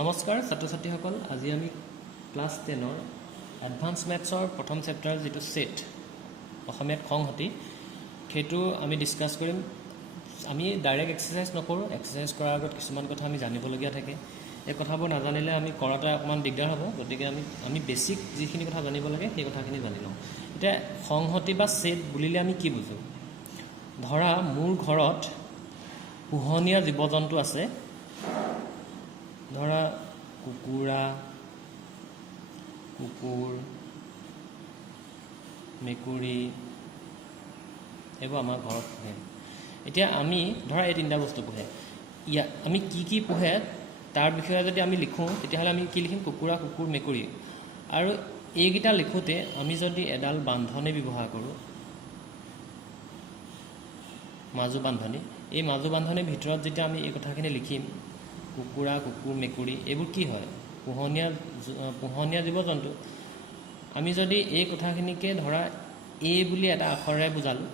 নমস্কাৰ ছাত্ৰ ছাত্ৰীসকল, আজি আমি ক্লাছ 10ৰ এডভান্স মেথছৰ প্ৰথম চেপ্টাৰ যিটো সেট অসমীয়াত সংহতি সেইটো আমি ডিছকাছ কৰিম। আমি ডাইৰেক্ট এক্সাৰচাইজ নকৰোঁ, এক্সাৰচাইজ কৰাৰ আগত কিছুমান কথা আমি জানিবলগীয়া থাকে। এই কথাবোৰ নাজানিলে আমি কৰাটো অকণমান দিগদাৰ হ'ব, গতিকে আমি বেছিক যিখিনি কথা জানিব লাগে সেই কথাখিনি জানি লওঁ। এতিয়া সংহতি বা সেট বুলিলে আমি কি বুজোঁ? ধৰা মোৰ ঘৰত পোহনীয়া জীৱ জন্তু আছে, ধৰা কুকুৰা, কুকুৰ, মেকুৰী, এইবোৰ আমাৰ ঘৰত পোহে। এতিয়া আমি ধৰা এই তিনিটা বস্তু পোহে, আমি কি পোহে তাৰ বিষয়ে যদি আমি লিখোঁ তেতিয়াহ'লে আমি কি লিখিম? কুকুৰা, কুকুৰ, মেকুৰী। আৰু এইকেইটা লিখোঁতে আমি যদি এডাল বান্ধনি ব্যৱহাৰ কৰোঁ, মাজু বান্ধনি, এই মাজু বান্ধনিৰ ভিতৰত যেতিয়া আমি এই কথাখিনি লিখিম, কুকুৰা, কুকুৰ, মেকুৰী, এইবোৰ কি হয়? পোহনীয়া জীৱ জন্তু। আমি যদি এই কথাখিনিকে ধৰা এ বুলি এটা আখৰেৰে বুজালোঁ,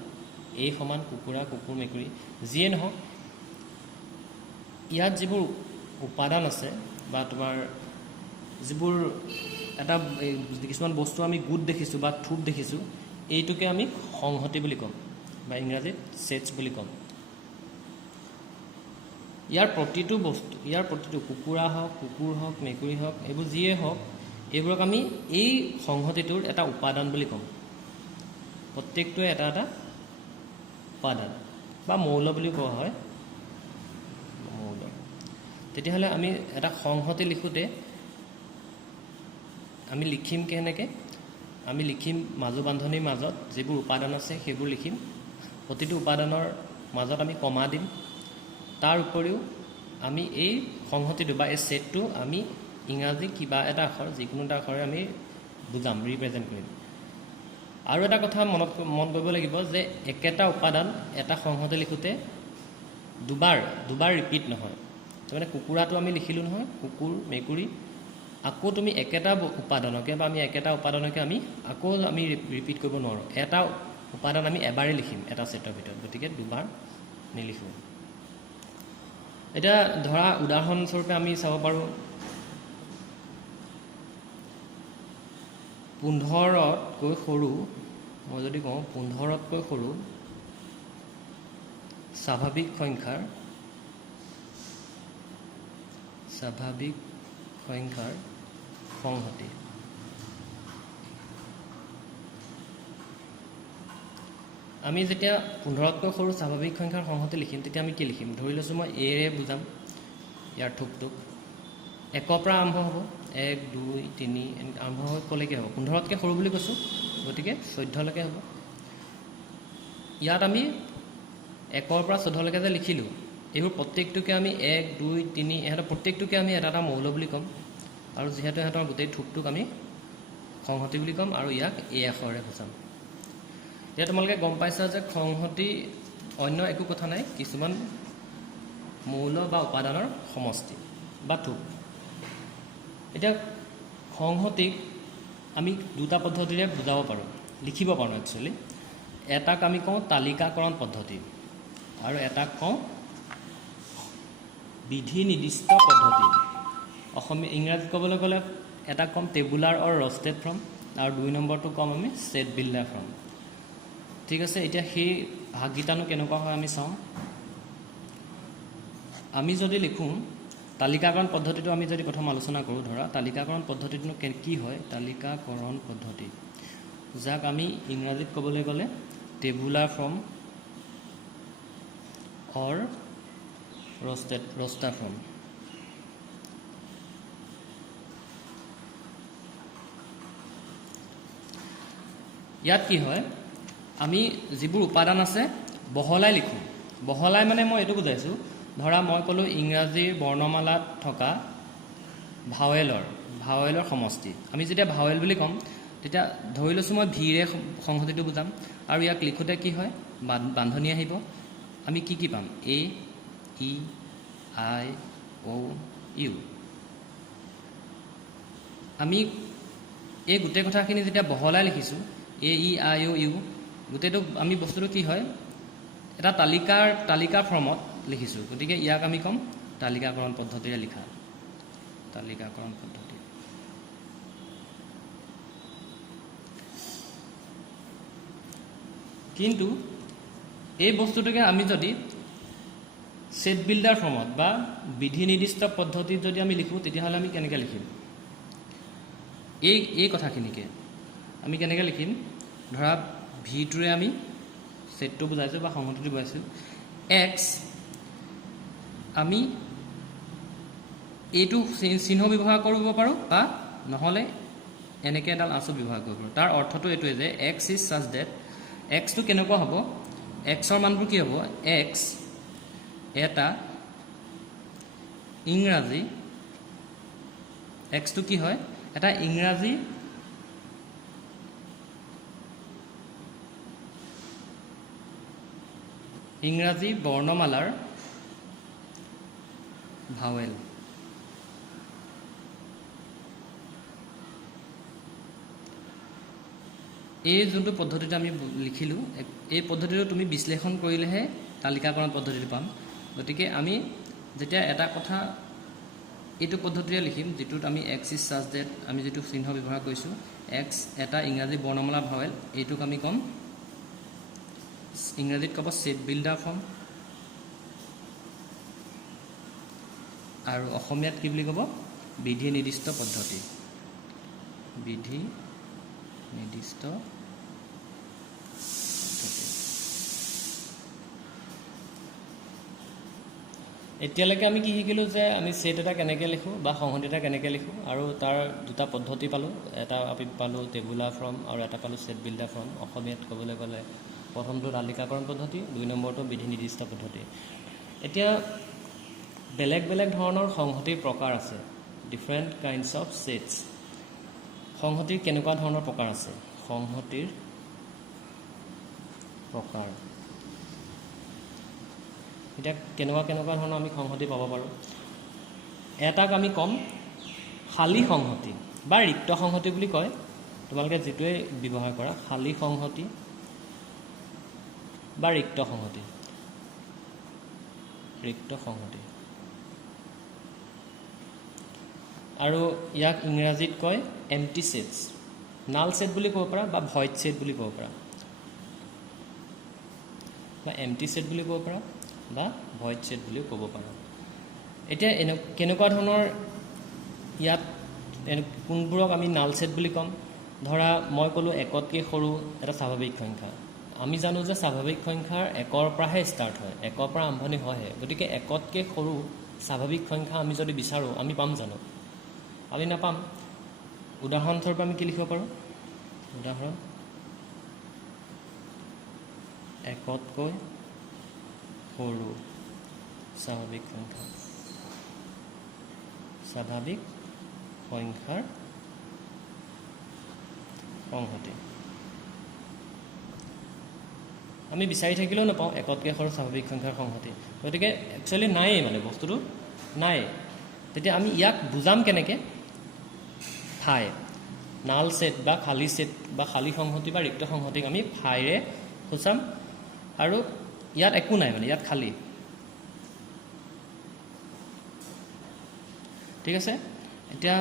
এ সমান কুকুৰা, কুকুৰ, মেকুৰী, যিয়ে নহওক, ইয়াত যিবোৰ উপাদান আছে বা তোমাৰ যিবোৰ এটা কিছুমান বস্তু আমি গোট দেখিছোঁ বা থোপ দেখিছোঁ, এইটোকে আমি সংহতি বুলি ক'ম বা ইংৰাজীত সেটছ বুলি ক'ম। ইয়াৰ প্ৰতিটো কুকুৰা হওক, কুকুৰ হওক, মেকুৰী হওক, এইবোৰ যিয়ে হওক, এইবোৰক আমি এই সংহতিটোৰ এটা উপাদান বুলি ক'ম। প্ৰত্যেকটোৱে এটা এটা উপাদান বা মৌল বুলি কোৱা হয়, মৌল। তেতিয়াহ'লে আমি এটা সংহতি লিখোঁতে আমি লিখিম কেনেকৈ? আমি লিখিম মাজু বান্ধনিৰ মাজত যিবোৰ উপাদান আছে সেইবোৰ লিখিম। প্ৰতিটো উপাদানৰ মাজত আমি কমা দিম। তাৰ উপৰিও আমি এই সংহতিটো বা এই সেটটো আমি ইংৰাজী কিবা এটা আখৰ, যিকোনো এটা আখৰে আমি বুজাম, ৰিপ্ৰেজেণ্ট কৰিম। আৰু এটা কথা মন কৰিব লাগিব যে একেটা উপাদান এটা সংহতি লিখোঁতে দুবাৰ ৰিপিট নহয়। তাৰমানে কুকুৰাটো আমি লিখিলোঁ নহয়, কুকুৰ, মেকুৰী, আকৌ তুমি একেটা উপাদানকে বা আমি একেটা উপাদানকে আমি আকৌ আমি ৰিপিট কৰিব নোৱাৰোঁ। এটা উপাদান আমি এবাৰেই লিখিম এটা সেটৰ ভিতৰত, গতিকে দুবাৰ নিলিখোঁ। এতিয়া ধৰা উদাহৰণস্বৰূপে আমি চাব পাৰোঁ, 15তকৈ সৰু, মই যদি কওঁ 15তকৈ সৰু স্বাভাৱিক সংখ্যাৰ সংহতি। আমি যেতিয়া 15তকৈ সৰু স্বাভাৱিক সংখ্যাৰ সংহতি লিখিম, তেতিয়া আমি কি লিখিম? ধৰি লৈছোঁ মই এৰে বুজাম ইয়াৰ থোপটোক। 1ৰ পৰা আৰম্ভ হ'ব, 1, 2, 3 আৰম্ভ হৈ ক'লৈকে হ'ব? 15তকৈ সৰু বুলি কৈছোঁ, গতিকে 14লৈকে হ'ব। ইয়াত আমি 1ৰ পৰা 14লৈকে যে লিখিলোঁ, এইবোৰ প্ৰত্যেকটোকে আমি 1, 2, 3, ইহঁতৰ প্ৰত্যেকটোকে আমি এটা এটা মৌল বুলি ক'ম। আৰু যিহেতু ইহঁতৰ গোটেই থোপটোক আমি সংহতি বুলি ক'ম আৰু ইয়াক এই আখৰেৰে বুজাম। এতিয়া তোমালোকে গম পাইছা যে সংহতি অন্য একো কথা নাই, কিছুমান মৌল বা উপাদানৰ সমষ্টি বা থোপ। এতিয়া সংহতিক আমি দুটা পদ্ধতিৰে বুজাব পাৰোঁ, লিখিব পাৰোঁ একচুৱেলি। এটাক আমি কওঁ তালিকাকৰণ পদ্ধতি আৰু এটাক কওঁ বিধি নিৰ্দিষ্ট পদ্ধতি। ইংৰাজীত ক'বলৈ গ'লে এটাক ক'ম টেবুলাৰ অৰ ৰষ্টেড ফৰ্ম আৰু 2 নম্বৰটো ক'ম আমি সেট বিল্ডাৰ ফৰ্ম। ঠিক আছে, এতিয়া সেই ভাগকেইটানো কেনেকুৱা হয় আমি চাওঁ। আমি যদি লিখোঁ তালিকাকৰণ পদ্ধতিটো, আমি যদি প্ৰথম আলোচনা কৰোঁ, ধৰা তালিকাকৰণ পদ্ধতিটোনো কি হয়? তালিকাকৰণ পদ্ধতি, যাক আমি ইংৰাজীত ক'বলৈ গ'লে টেবুলাৰ ফৰ্ম অৰ ৰষ্টাৰ ফৰ্ম। ইয়াত কি হয়, আমি যিবোৰ উপাদান আছে বহলাই লিখোঁ। বহলাই মানে মই এইটো বুজাইছোঁ, ধৰা মই ক'লোঁ ইংৰাজীৰ বৰ্ণমালাত থকা ভাৱেলৰ সমষ্টি। আমি যেতিয়া ভাৱেল বুলি ক'ম, তেতিয়া ধৰি লৈছোঁ মই ভিৰে সংহতিটো বুজাম, আৰু ইয়াক লিখোঁতে কি হয়? বান্ধনি আহিব। আমি কি পাম? এ, ই, আই, অ, ইউ। আমি এই গোটেই কথাখিনি যেতিয়া বহলাই লিখিছোঁ, এ, ই, আই, অ, ইউ, গোটেইটো আমি বস্তুটো কি হয়? এটা তালিকাৰ ফৰ্মত লিখিছোঁ, গতিকে ইয়াক আমি ক'ম তালিকাকৰণ পদ্ধতিৰে লিখা। তালিকাকৰণ পদ্ধতি। কিন্তু এই বস্তুটোকে আমি যদি সেট বিল্ডাৰ ফৰ্মত বা বিধি নিৰ্দিষ্ট পদ্ধতিত যদি আমি লিখোঁ তেতিয়াহ'লে আমি কেনেকৈ লিখিম এই কথাখিনিকে আমি কেনেকৈ লিখিম ধৰা ভিটোৰে আমি সেটটো বুজাইছোঁ বা সংহতিটো বুজাইছোঁ এক্স আমি এইটো চিহ্ন ব্যৱহাৰ কৰিব পাৰোঁ বা নহ'লে এনেকৈ এডাল আঁচু ব্যৱহাৰ কৰিব পাৰোঁ। তাৰ অৰ্থটো এইটোৱে যে এক্স ইজ চাচ ডেট এক্সটো কেনেকুৱা হ'ব এক্সৰ মানটো কি হ'ব এক্স এটা ইংৰাজী এক্সটো কি হয় এটা ইংৰাজী বৰ্ণমালাৰ ভাৱেল। এই যোনটো পদ্ধতিটো আমি লিখিলোঁ এই পদ্ধতিটো তুমি বিশ্লেষণ কৰিলেহে তালিকাকৰণ পদ্ধতিটো পাম। গতিকে আমি যেতিয়া এটা কথা এইটো পদ্ধতিৰে লিখিম যিটোত আমি এক্স ইজ চাচ ডেট আমি যিটো চিহ্ন ব্যৱহাৰ কৰিছোঁ এক্স এটা ইংৰাজী বৰ্ণমালা ভাৱেল এইটোক আমি ক'ম ইংৰাজীত ক'ব সেট বিল্ডাৰ ফৰ্ম আৰু অসমীয়াত কি বুলি ক'ব বিধি নিৰ্দিষ্ট পদ্ধতি বিধি নিৰ্দিষ্ট পদ্ধতি। এতিয়ালৈকে আমি কি শিকিলোঁ যে আমি সেট এটা কেনেকৈ লিখোঁ বা সংহতি এটা কেনেকৈ লিখোঁ আৰু তাৰ দুটা পদ্ধতি পালোঁ এটা আমি পালোঁ টেবুলাৰ ফৰ্ম আৰু এটা পালোঁ সেট বিল্ডাৰ ফৰ্ম। অসমীয়াত ক'বলৈ গ'লে প্ৰথমটো তালিকাকৰণ পদ্ধতি 2 নম্বৰটো বিধি নিৰ্দিষ্ট পদ্ধতি। এতিয়া বেলেগ বেলেগ ধৰণৰ সংহতিৰ প্ৰকাৰ আছে ডিফাৰেণ্ট কাইণ্ডছ অফ সেটছ। সংহতিৰ কেনেকুৱা ধৰণৰ প্ৰকাৰ আছে সংহতিৰ প্ৰকাৰ এতিয়া কেনেকুৱা ধৰণৰ আমি সংহতি পাব পাৰোঁ এটাক আমি ক'ম খালী সংহতি বা ৰিক্ত সংহতি বুলি কয় তোমালোকে যিটোৱে ব্যৱহাৰ কৰা খালী সংহতি বা ৰিক্ত সংহতি আৰু ইয়াক ইংৰাজীত কয় এম্পটি সেটছ নাল সেট বুলি ক'ব পাৰা বা ভইড সেট বুলি ক'ব পাৰা বা এম্পটি সেট বুলি ক'ব পাৰা বা ভইড সেট বুলিও ক'ব পাৰা। এতিয়া কেনেকুৱা ধৰণৰ ইয়াত কোনবোৰক আমি নাল সেট বুলি ক'ম ধৰা মই ক'লোঁ একতকৈ সৰু এটা স্বাভাৱিক সংখ্যা আমি জানো যে স্বাভাৱিক সংখ্যাৰ একৰ পৰাহে ষ্টাৰ্ট হয় একৰ পৰা আৰম্ভণি হয়হে গতিকে একতকৈ সৰু স্বাভাৱিক সংখ্যা আমি যদি বিচাৰোঁ আমি পাম জানো আমি নাপাম। উদাহৰণস্বৰূপে আমি কি লিখিব পাৰোঁ উদাহৰণ একতকৈ সৰু স্বাভাৱিক সংখ্যাৰ সংহতি আমি বিচাৰি থাকিলেও নাপাওঁ একতকৈ সৰু স্বাভাৱিক সংখ্যাৰ সংহতি গতিকে একচুৱেলি নায়েই মানে বস্তুটো নাই। তেতিয়া আমি ইয়াক বুজাম কেনেকৈ ফাই নাল সেট বা খালী সেট বা খালী সংহতি বা ৰিক্ত সংহতিক আমি ফাইৰে সূচাম আৰু ইয়াত একো নাই মানে ইয়াত খালী ঠিক আছে। এতিয়া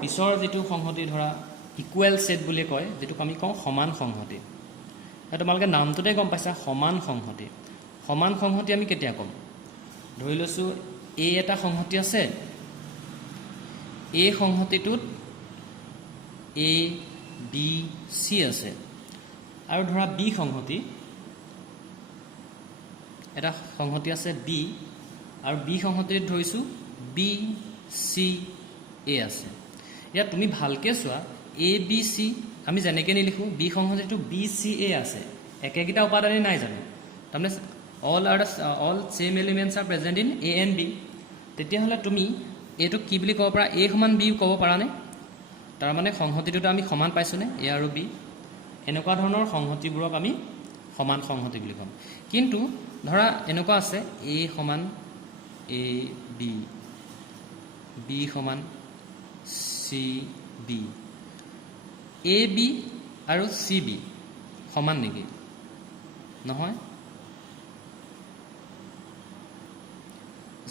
পিছৰ যিটো সংহতি ধৰা ইকুৱেল সেট বুলি কয় যিটোক আমি কওঁ সমান সংহতি তোমালোকে নামটোতে গম পাইছা সমান সংহতি আমি কেতিয়া ক'ম ধৰি লৈছোঁ এ এটা সংহতি আছে এই সংহতিটোত এ বি চি আছে আৰু ধৰা বি সংহতি এটা সংহতি আছে বি আৰু বি সংহতিত ধৰিছোঁ বি চি এ আছে। ইয়াত তুমি ভালকৈ চোৱা এ বি চি আমি যেনেকৈ নিলিখোঁ বি সংহতিটো বি চি এ আছে একেকেইটা উপাদানেই নাই জানো তাৰমানে all same elements are present in A and B তেতিয়াহ'লে তুমি এইটোক কি বুলি ক'ব পাৰা এ সমান বি ক'ব পাৰানে তাৰমানে সংহতিটোতো আমি সমান পাইছোঁনে এ আৰু বি এনেকুৱা ধৰণৰ সংহতিবোৰক আমি সমান সংহতি বুলি ক'ম। কিন্তু ধৰা এনেকুৱা আছে এ সমান এ বি বি সমান চি বি এ বি আৰু চি বি সমান নেকি নহয়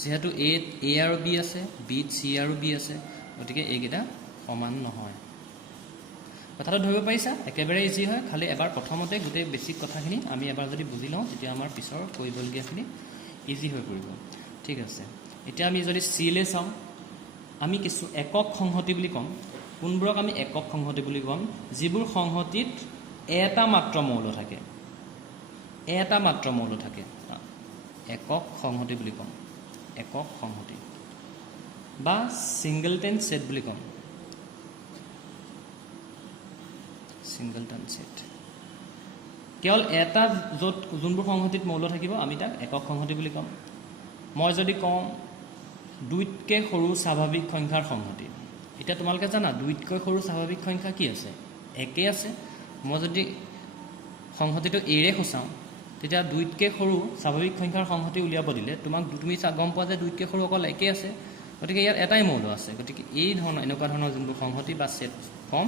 যেহেতু এ আৰু বি আছে, বিত চি আৰু বি আছে, গতিকে এইকেইটা সমান নহয়। কথাটো ধৰিব পাৰিছা? একেবাৰে ইজি হয়, খালি এবাৰ প্ৰথমতে গোটেই বেছিক কথাখিনি আমি এবাৰ যদি বুজি লওঁ তেতিয়া আমাৰ পিছৰ কৰিবলগীয়াখিনি ইজি হৈ পৰিব। ঠিক আছে, এতিয়া আমি যদি চিলে চাওঁ, আমি কিছু একক সংহতি বুলি ক'ম। কোনবোৰক আমি একক সংহতি বুলি ক'ম? যিবোৰ সংহতিত এটা মাত্ৰ মৌল থাকে, এটা মাত্ৰ মৌল থাকে, একক সংহতি বুলি ক'ম। একক সংহতি বা ছিংগলটেন ছেট বুলি ক'ম। ছিংগলটেন ছেট কেৱল এটা য'ত যোনবোৰ সংহতিত মৌল থাকিব আমি তাক একক সংহতি বুলি ক'ম। মই যদি কওঁ দুইতকৈ সৰু স্বাভাৱিক সংখ্যাৰ সংহতি, এতিয়া তোমালোকে জানা দুইতকৈ সৰু স্বাভাৱিক সংখ্যা কি আছে? একেই আছে। মই যদি সংহতিটো এৰে সূচাওঁ তেতিয়া দুইতকৈ সৰু স্বাভাৱিক সংখ্যাৰ সংহতি উলিয়াব দিলে তুমি গম পোৱা যে দুইতকৈ সৰু অকল একেই আছে, গতিকে ইয়াত এটাই মৌল আছে। গতিকে এনেকুৱা ধৰণৰ যোনবোৰ সংহতি বা ছেট কম,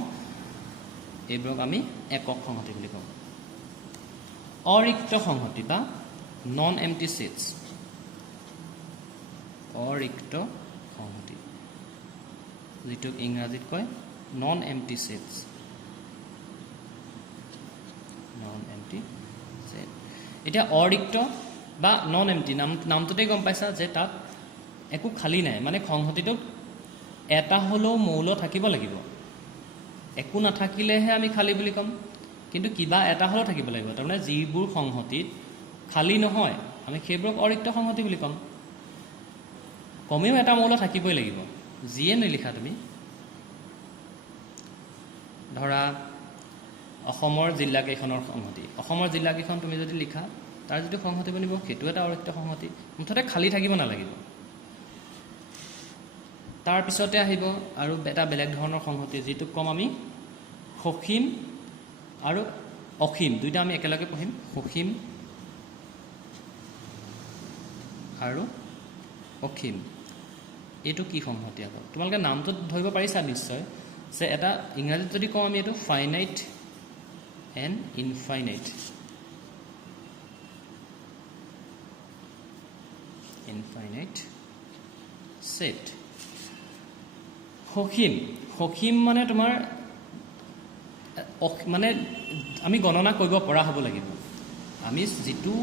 এইবোৰক আমি একক সংহতি বুলি কওঁ। অৰিক্ত সংহতি বা নন এমটি ছেটছ, অৰিক্ত সংহতি, যিটোক ইংৰাজীত কয় non empty sets. Non empty set. এতিয়া অৰিক্ত বা নন এমটি নামটোতেই গম পাইছা যে তাত একো খালী নাই, মানে সংহতিটোত এটা হ'লেও মৌল থাকিব লাগিব। একো নাথাকিলেহে আমি খালী বুলি ক'ম, কিন্তু কিবা এটা হ'লেও থাকিব লাগিব। তাৰমানে যিবোৰ সংহতিত খালী নহয় আমি সেইবোৰক অৰিক্ত সংহতি বুলি ক'ম। কমেও এটা মৌল থাকিবই লাগিব, যিয়ে নিলিখা তুমি। ধৰা অসমৰ জিলাকেইখনৰ সংহতি, অসমৰ জিলাকেইখন তুমি যদি লিখা তাৰ যিটো সংহতি বনিব সেইটো এটা অৰিক্ত সংহতি। মুঠতে খালী থাকিব নালাগিব। তাৰপিছতে আহিব আৰু এটা বেলেগ ধৰণৰ সংহতি, যিটোক ক'ম আমি সসীম আৰু অসীম। দুইটা আমি একেলগে পঢ়িম, সসীম আৰু অসীম। এইটো কি সংহতি আকৌ? তোমালোকে নামটো ধৰিব পাৰিছা নিশ্চয়, যে এটা ইংৰাজীত যদি কওঁ আমি এইটো finite and infinite. Infinite set. সসীম, সসীম মানে তোমাৰ মানে আমি গণনা কৰিব পৰা হ'ব লাগিব। আমি যিটো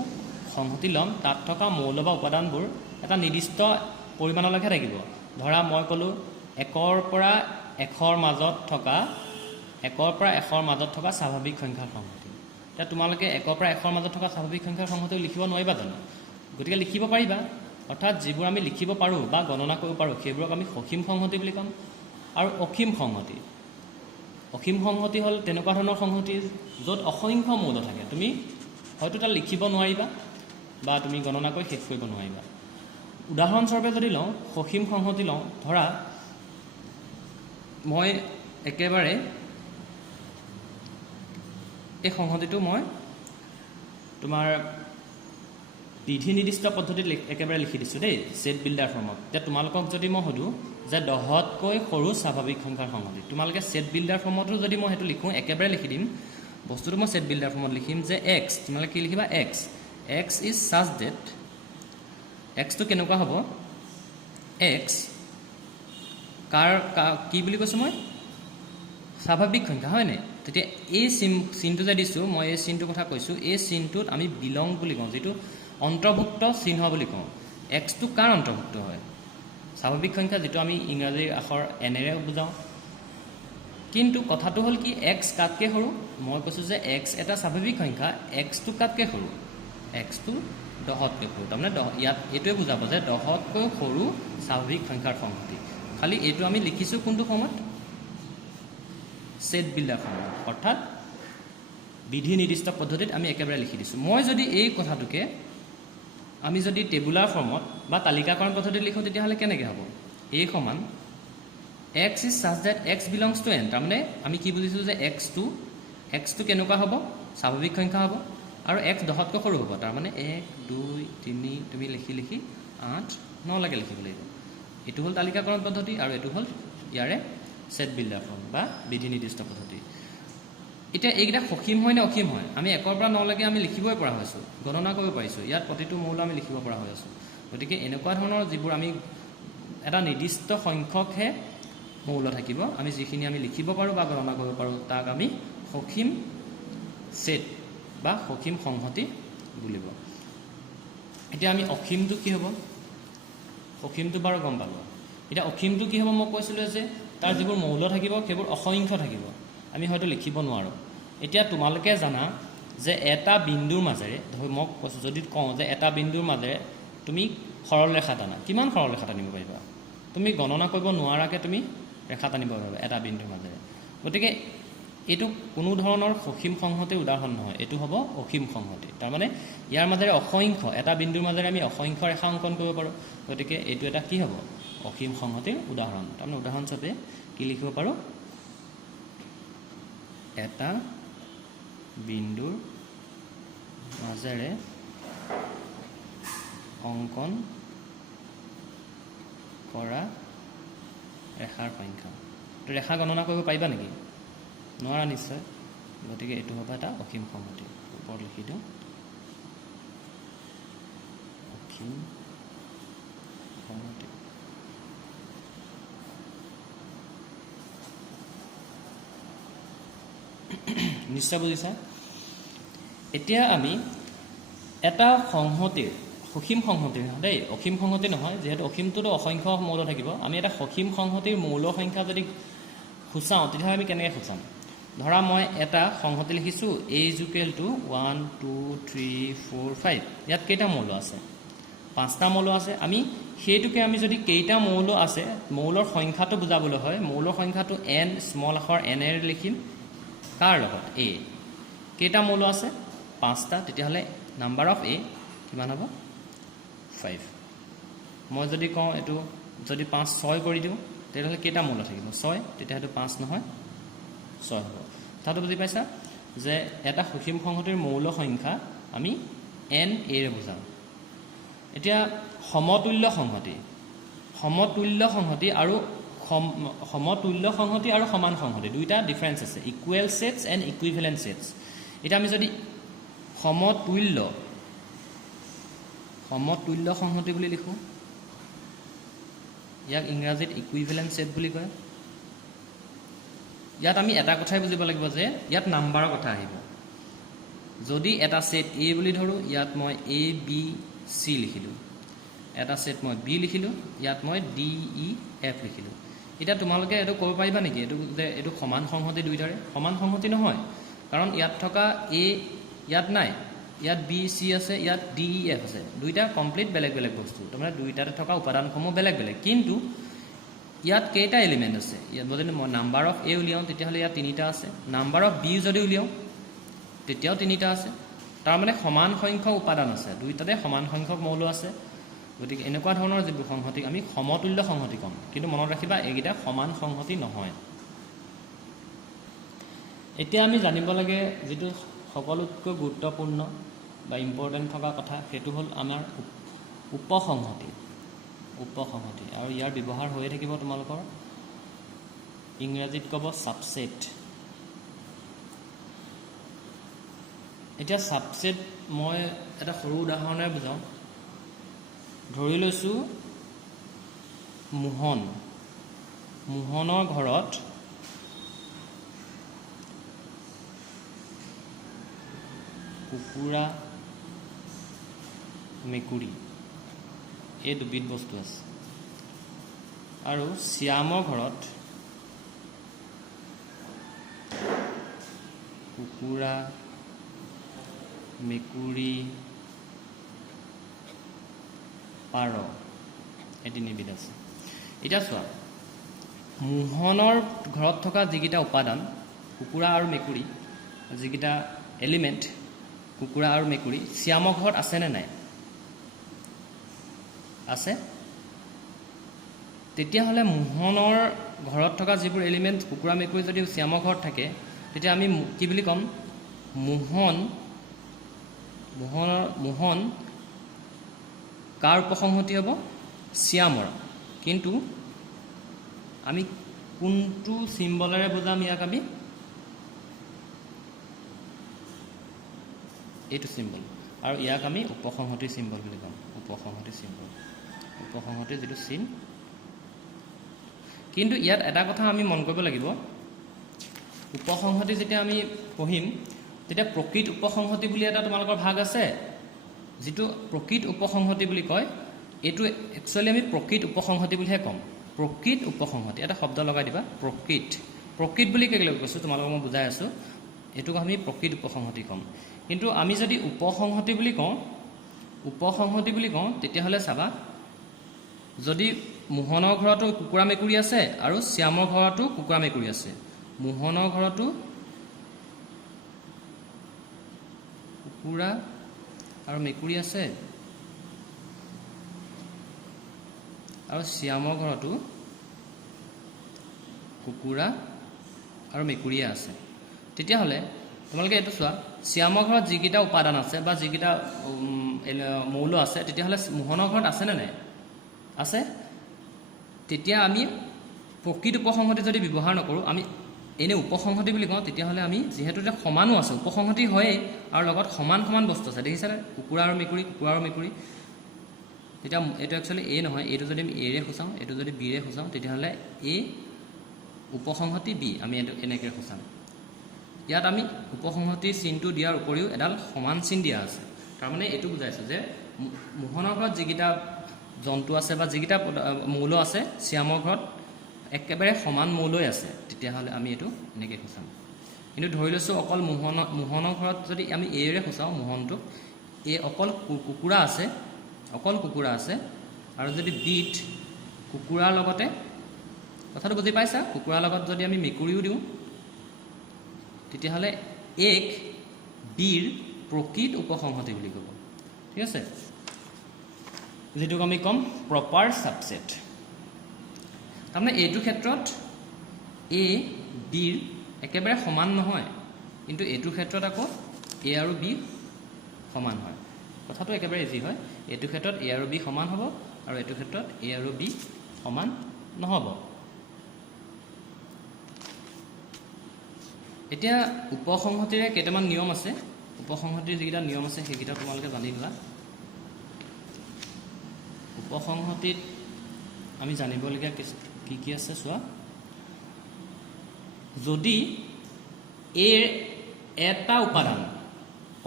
সংহতি ল'ম তাত থকা মৌল বা উপাদানবোৰ এটা নিৰ্দিষ্ট পৰিমাণলৈকে থাকিব। ধৰা মই ক'লোঁ 1ৰ পৰা 100ৰ মাজত থকা স্বাভাৱিক সংখ্যাৰ সংহতি। এতিয়া তোমালোকে 1ৰ পৰা 100ৰ মাজত থকা স্বাভাৱিক সংখ্যাৰ সংহতি লিখিব নোৱাৰিবা জানো? গতিকে লিখিব পাৰিবা। অৰ্থাৎ যিবোৰ আমি লিখিব পাৰোঁ বা গণনা কৰিব পাৰোঁ সেইবোৰক আমি সসীম সংহতি বুলি ক'ম। আৰু অসীম সংহতি, অসীম সংহতি হ'ল তেনেকুৱা ধৰণৰ সংহতি য'ত অসংখ্য মৌল থাকে। তুমি হয়তো তাত লিখিব নোৱাৰিবা বা তুমি গণনা কৰি শেষ কৰিব নোৱাৰিবা। উদাহৰণস্বৰূপে যদি লওঁ, সসীম সংহতি লওঁ, ধৰা মই একেবাৰে এই সংহতিটো মই তোমাৰ বিধি নিৰ্দিষ্ট পদ্ধতিত একেবাৰে লিখি দিছোঁ দেই, ছেট বিল্ডাৰ ফৰ্মত। এতিয়া তোমালোকক যদি মই সুধোঁ যে 10তকৈ সৰু স্বাভাৱিক সংখ্যাৰ সংহতি, তোমালোকে ছেট বিল্ডাৰ ফৰ্মতো যদি মই সেইটো লিখোঁ একেবাৰে লিখি দিম। বস্তুটো মই ছেট বিল্ডাৰ ফৰ্মত লিখিম যে এক্স, তোমালোকে কি লিখিবা? এক্স ইজ ছাচ ডেট, এক্সটো কেনেকুৱা হ'ব? এক্স কি বুলি কৈছোঁ মই? স্বাভাৱিক সংখ্যা, হয়নে? তেতিয়া এই চিনটো যে দিছোঁ, মই এই চিনটোৰ কথা কৈছোঁ, এই চিনটোত আমি বিলং বুলি কওঁ, যিটো অন্তৰ্ভুক্ত চিহ্ন বুলি কওঁ। এক্সটো কাৰ অন্তৰ্ভুক্ত হয়? স্বাভাৱিক সংখ্যা, যিটো আমি ইংৰাজীৰ আখৰ এনেৰে বুজাওঁ। কিন্তু কথাটো হ'ল কি, এক্স কাতকৈ সৰু? মই কৈছোঁ যে এক্স এটা স্বাভাৱিক সংখ্যা, এক্সটো কাতকৈ সৰু? এক্সটো 10তকৈ সৰু। তাৰমানে ইয়াত এইটোৱে বুজাব যে 10তকৈ সৰু স্বাভাৱিক সংখ্যাৰ সংহতি। খালি এইটো আমি লিখিছোঁ কোনটো সময়ত? ছেট বিল্ডাৰ ফৰ্মত, অৰ্থাৎ বিধি নিৰ্দিষ্ট পদ্ধতিত আমি একেবাৰে লিখি দিছোঁ। মই যদি এই কথাটোকে আমি যদি টেবুলাৰ ফৰ্মত বা তালিকাকৰণ পদ্ধতিত লিখোঁ তেতিয়াহ'লে কেনেকৈ হ'ব? এই সমান X is such that X belongs to N. তাৰমানে আমি কি বুজিছোঁ যে এক্সটো কেনেকুৱা হ'ব? স্বাভাৱিক সংখ্যা হ'ব আৰু এক্স 10তকৈ সৰু হ'ব। তাৰমানে 1, 2, 3 তুমি লিখি 8, 9 লৈকে লিখিব লাগিব। এইটো হ'ল তালিকাকৰণ পদ্ধতি আৰু এইটো হ'ল ইয়াৰে ছেট বিল্ডাৰ ফৰ্ম বা বিধি নিৰ্দিষ্ট পদ্ধতি। এতিয়া এইকেইটা সসীম হয় নে অসীম হয়? আমি 1ৰ পৰা 9লৈকে আমি লিখিবই পৰা হৈছোঁ, গণনা কৰিব পাৰিছোঁ। ইয়াত প্ৰতিটো মৌল আমি লিখিব পৰা হৈ আছোঁ। গতিকে এনেকুৱা ধৰণৰ যিবোৰ আমি এটা নিৰ্দিষ্ট সংখ্যকহে মৌল থাকিব, আমি যিখিনি আমি লিখিব পাৰোঁ বা গণনা কৰিব পাৰোঁ তাক আমি সসীম ছেট বা সসীম সংহতি বুলিব। এতিয়া আমি অসীমটো কি হ'ব, অসীমটো বাৰু গম পালোঁ। এতিয়া অসীমটো কি হ'ব, মই কৈছিলোঁ যে তাৰ যিবোৰ মৌল থাকিব সেইবোৰ অসংখ্য থাকিব, আমি হয়তো লিখিব নোৱাৰোঁ। এতিয়া তোমালোকে জানা যে এটা বিন্দুৰ মাজেৰে, মই কৈছোঁ যদি কওঁ যে এটা বিন্দুৰ মাজেৰে তুমি সৰল ৰেখা টানা, কিমান সৰল ৰেখা টানিব পাৰিবা? তুমি গণনা কৰিব নোৱাৰাকৈ তুমি ৰেখা টানিব পাৰিবা এটা বিন্দুৰ মাজেৰে। গতিকে এইটো কোনো ধৰণৰ সসীম সংহতিৰ উদাহৰণ নহয়, এইটো হ'ব অসীম সংহতি। তাৰমানে ইয়াৰ মাজেৰে অসংখ্য, এটা বিন্দুৰ মাজেৰে আমি অসংখ্য ৰেখা অংকন কৰিব পাৰোঁ। গতিকে এইটো এটা কি হ'ব, অসীম সংহতিৰ উদাহৰণ। তাৰমানে উদাহৰণস্বৰূপে কি লিখিব পাৰোঁ, এটা বিন্দুৰ মাজেৰে অংকন কৰা ৰেখাৰ সংখ্যা। তো ৰেখা গণনা কৰিব পাৰিবা নেকি? নোৱাৰা নিশ্চয়। গতিকে এইটো হ'ব এটা অসীম সংহতি। ওপৰত লিখি দিওঁ অসীম সংহতি। নিশ্চয় বুজিছা। এতিয়া আমি এটা সংহতিৰ, সসীম সংহতিৰ দেই, অসীম সংহতি নহয়, যিহেতু অসীমটোতো অসংখ্য মৌল থাকিব, আমি এটা সসীম সংহতিৰ মৌল সংখ্যা যদি সূচাওঁ তেতিয়াহ'লে আমি কেনেকৈ সূচাম? ধৰা মই এটা সংহতি লিখিছোঁ A=1 2 3 4 5। ইয়াত কেইটা মৌল আছে? 5টা মৌল আছে। আমি সেইটোকে আমি যদি কেইটা মৌল আছে, মৌলৰ সংখ্যাটো বুজাবলৈ হয়, মৌলৰ সংখ্যাটো n স্মল আখৰ n এৰে লিখিম। কাৰ লগত? A। কেইটা মৌল আছে? 5টা। তেতিয়াহ'লে নাম্বাৰ অফ A কিমান হ'ব? 5। মই যদি কওঁ এইটো যদি 5 6 কৰি দিওঁ তেতিয়াহ'লে কেইটা মৌল থাকিব? 6। তেতিয়া সেইটো 5 নহয় 6 হ'ব। কথাটো বুজি পাইছা যে এটা সসীম সংহতিৰ মৌল সংখ্যা আমি n এৰে বুজাওঁ। এতিয়া সমতুল্য সংহতি, সমতুল্য সংহতি আৰু সমান সংহতি দুইটা ডিফাৰেঞ্চ আছে, equal sets and equivalent sets. এতিয়া আমি যদি সমতুল্য সংহতি বুলি লিখোঁ, ইয়াক ইংৰাজীত ইকুইভেলেণ্ট ছেট বুলি কয়। ইয়াত আমি এটা কথাই বুজিব লাগিব যে ইয়াত নাম্বাৰৰ কথা আহিব। যদি এটা ছেট A বুলি ধৰোঁ, ইয়াত মই A B C লিখিলোঁ। এটা ছেট মই B লিখিলোঁ, ইয়াত মই D E F লিখিলোঁ। এতিয়া তোমালোকে এইটো ক'ব পাৰিবা নেকি এইটো যে এইটো সমান সংহতি দুইটাৰে? সমান সংহতি নহয়, কাৰণ ইয়াত থকা A ইয়াত নাই, ইয়াত B C আছে, ইয়াত D E F আছে। দুইটা কমপ্লিট বেলেগ বেলেগ বস্তু, তাৰমানে দুইটাতে থকা উপাদানসমূহ বেলেগ বেলেগ। কিন্তু ইয়াত কেইটা এলিমেণ্ট আছে? ইয়াত যদি মই নাম্বাৰ অফ A উলিয়াওঁ তেতিয়াহ'লে ইয়াত 3টা আছে। নাম্বাৰ অফ B যদি উলিয়াওঁ তেতিয়াও 3টা আছে। তাৰমানে সমান সংখ্যক উপাদান আছে, দুইটাতে সমান সংখ্যক মৌল আছে। গতিকে এনেকুৱা ধৰণৰ যিবোৰ সংহতিক আমি সমতুল্য সংহতি ক'ম। কিন্তু মনত ৰাখিবা এইকেইটা সমান সংহতি নহয়। এতিয়া আমি জানিব লাগে যিটো সকলোতকৈ গুৰুত্বপূৰ্ণ বা ইম্পৰ্টেণ্ট থকা কথা, সেইটো হ'ল আমাৰ উপসংহতি। উপসংহতি আৰু ইয়াৰ ব্যৱহাৰ হৈয়ে থাকিব তোমালোকৰ, ইংৰাজীত ক'ব ছাবছেট। এতিয়া ছাবছেট মই এটা সৰু উদাহৰণেৰে বুজাওঁ। ধৰি লৈছোঁ মোহনৰ ঘৰত কুকুৰা মেকুৰী এই দুবিধ বস্তু আছে, আৰু শ্যামৰ ঘৰত কুকুৰা মেকুৰী পাৰ এই তিনিবিধ আছে। এতিয়া চোৱা, মোহনৰ ঘৰত থকা যিকেইটা উপাদান কুকুৰা আৰু মেকুৰী, যিকেইটা এলিমেণ্ট কুকুৰা আৰু মেকুৰী, শ্যামৰ ঘৰত আছেনে নাই? আছে। তেতিয়াহ'লে মোহনৰ ঘৰত থকা যিবোৰ এলিমেণ্ট কুকুৰা মেকুৰী যদি শ্যামৰ ঘৰত থাকে, তেতিয়া আমি কি বুলি ক'ম? মোহন কাৰ উপসংহতি হ'ব? শ্যামৰ। কিন্তু আমি কোনটো চিম্বলেৰে বুজাম ইয়াক? আমি এইটো চিম্বল। আৰু ইয়াক আমি উপসংহতিৰ চিম্বল বুলি ক'ম উপসংহতিৰ চিম্বল উপসংহতিৰ যিটো চিন কিন্তু ইয়াত এটা কথা আমি মন কৰিব লাগিব উপসংহতি যেতিয়া আমি পঢ়িম তেতিয়া প্ৰকৃত উপসংহতি বুলি এটা তোমালোকৰ ভাগ আছে যেটো প্ৰকৃত উপসংহতি বুলি কয় এটো একচুয়ালি আমি প্ৰকৃত উপসংহতি বুলিহে ক'ম প্ৰকৃত উপসংহতি এটা শব্দ লগাই দিবা প্ৰকৃত বুলি কেলে কৈছো তোমালোকক মই বুজাই আছো এটোক আমি প্ৰকৃত উপসংহতি ক'ম কিন্তু আমি যদি উপসংহতি বুলি কওঁ তেতিয়া হলে চাবা যদি মোহনৰ ঘৰতো কুকুৰা মেকুৰী আছে আৰু শ্যামৰ ঘৰতো কুকুৰা মেকুৰী আছে মোহনৰ ঘৰতো কুকুৰা আৰু মেকুৰী আছে আৰু শ্যামৰ ঘৰতো কুকুৰা আৰু মেকুৰীয়া আছে তেতিয়া হলে তোমালোকে এটো চোৱা শ্যামৰ ঘৰত যিকিটা উপাদান আছে বা যিকিটা মৌল আছে তেতিয়া হলে মোহনৰ ঘৰত আছে নে নাই আছে তেতিয়া আমি প্ৰকৃত উপসংহতি যদি ব্যৱহাৰ নকৰো আমি এনে উপসংহতি বুলি কওঁ তেতিয়া হলে আমি যেহেতু এটা সমানো আছে উপসংহতি হয় আৰু লগত সমান বস্তু আছে দেখিছানে কুকুৰা আৰু মেকুৰী তেতিয়া এটো একচুয়ালি এ নহয় এটো যদি আমি এ ৰে খুচাও এটো যদি বি ৰে খুচাও তেতিয়া হলে এ উপসংহতি বি আমি এটো এনেকৈ খুচাম ইয়াত আমি উপসংহতিৰ চিনটো দিয়াৰ উপৰিও এডাল সমান চিন দিয়া আছে তাৰ মানে এটো বুজাইছে যে মোহনৰ ঘৰত যিকিটা জন্তু আছে বা যিকিটা মৌল আছে শ্যামৰ ঘৰত একেবাৰে সমান মৌলই আছে তেতিয়া হলে আমি এটো এনেকৈ খুচাম কিন্তু ধৰি লৈছো অকল মোহনৰ ঘৰত যদি আমি এ ৰে খুচাও মোহনটো এ অকল কুকুৰা আছে আৰু যদি বিট কুকুৰাৰ লগতে কথাটো বুজি পাইছা কুকুৰাৰ লগত যদি আমি মেকুৰীও দিওঁ তেতিয়া হলে এক বিৰ প্ৰকৃত উপসংহতি বুলি ক'ব ঠিক আছে যেটোক আমি কম প্ৰপাৰ সাবসেট তাৰমানে এইটো ক্ষেত্ৰত এ বিৰ একেবাৰে সমান নহয় কিন্তু এইটো ক্ষেত্ৰত আকৌ এ আৰু বি সমান হয় কথাটো একেবাৰে ইজি হয় এইটো ক্ষেত্ৰত এ আৰু বি সমান হ'ব আৰু এইটো ক্ষেত্ৰত এ আৰু বি সমান নহ'ব এতিয়া উপসংহতিৰে কেইটামান নিয়ম আছে উপসংহতিৰ যিকিটা নিয়ম আছে সেইকিটা তোমালোকে জানি লোৱা উপসংহতিত আমি জানিবলগীয়া কি আছে চোৱা যদি এৰ এটা উপাদান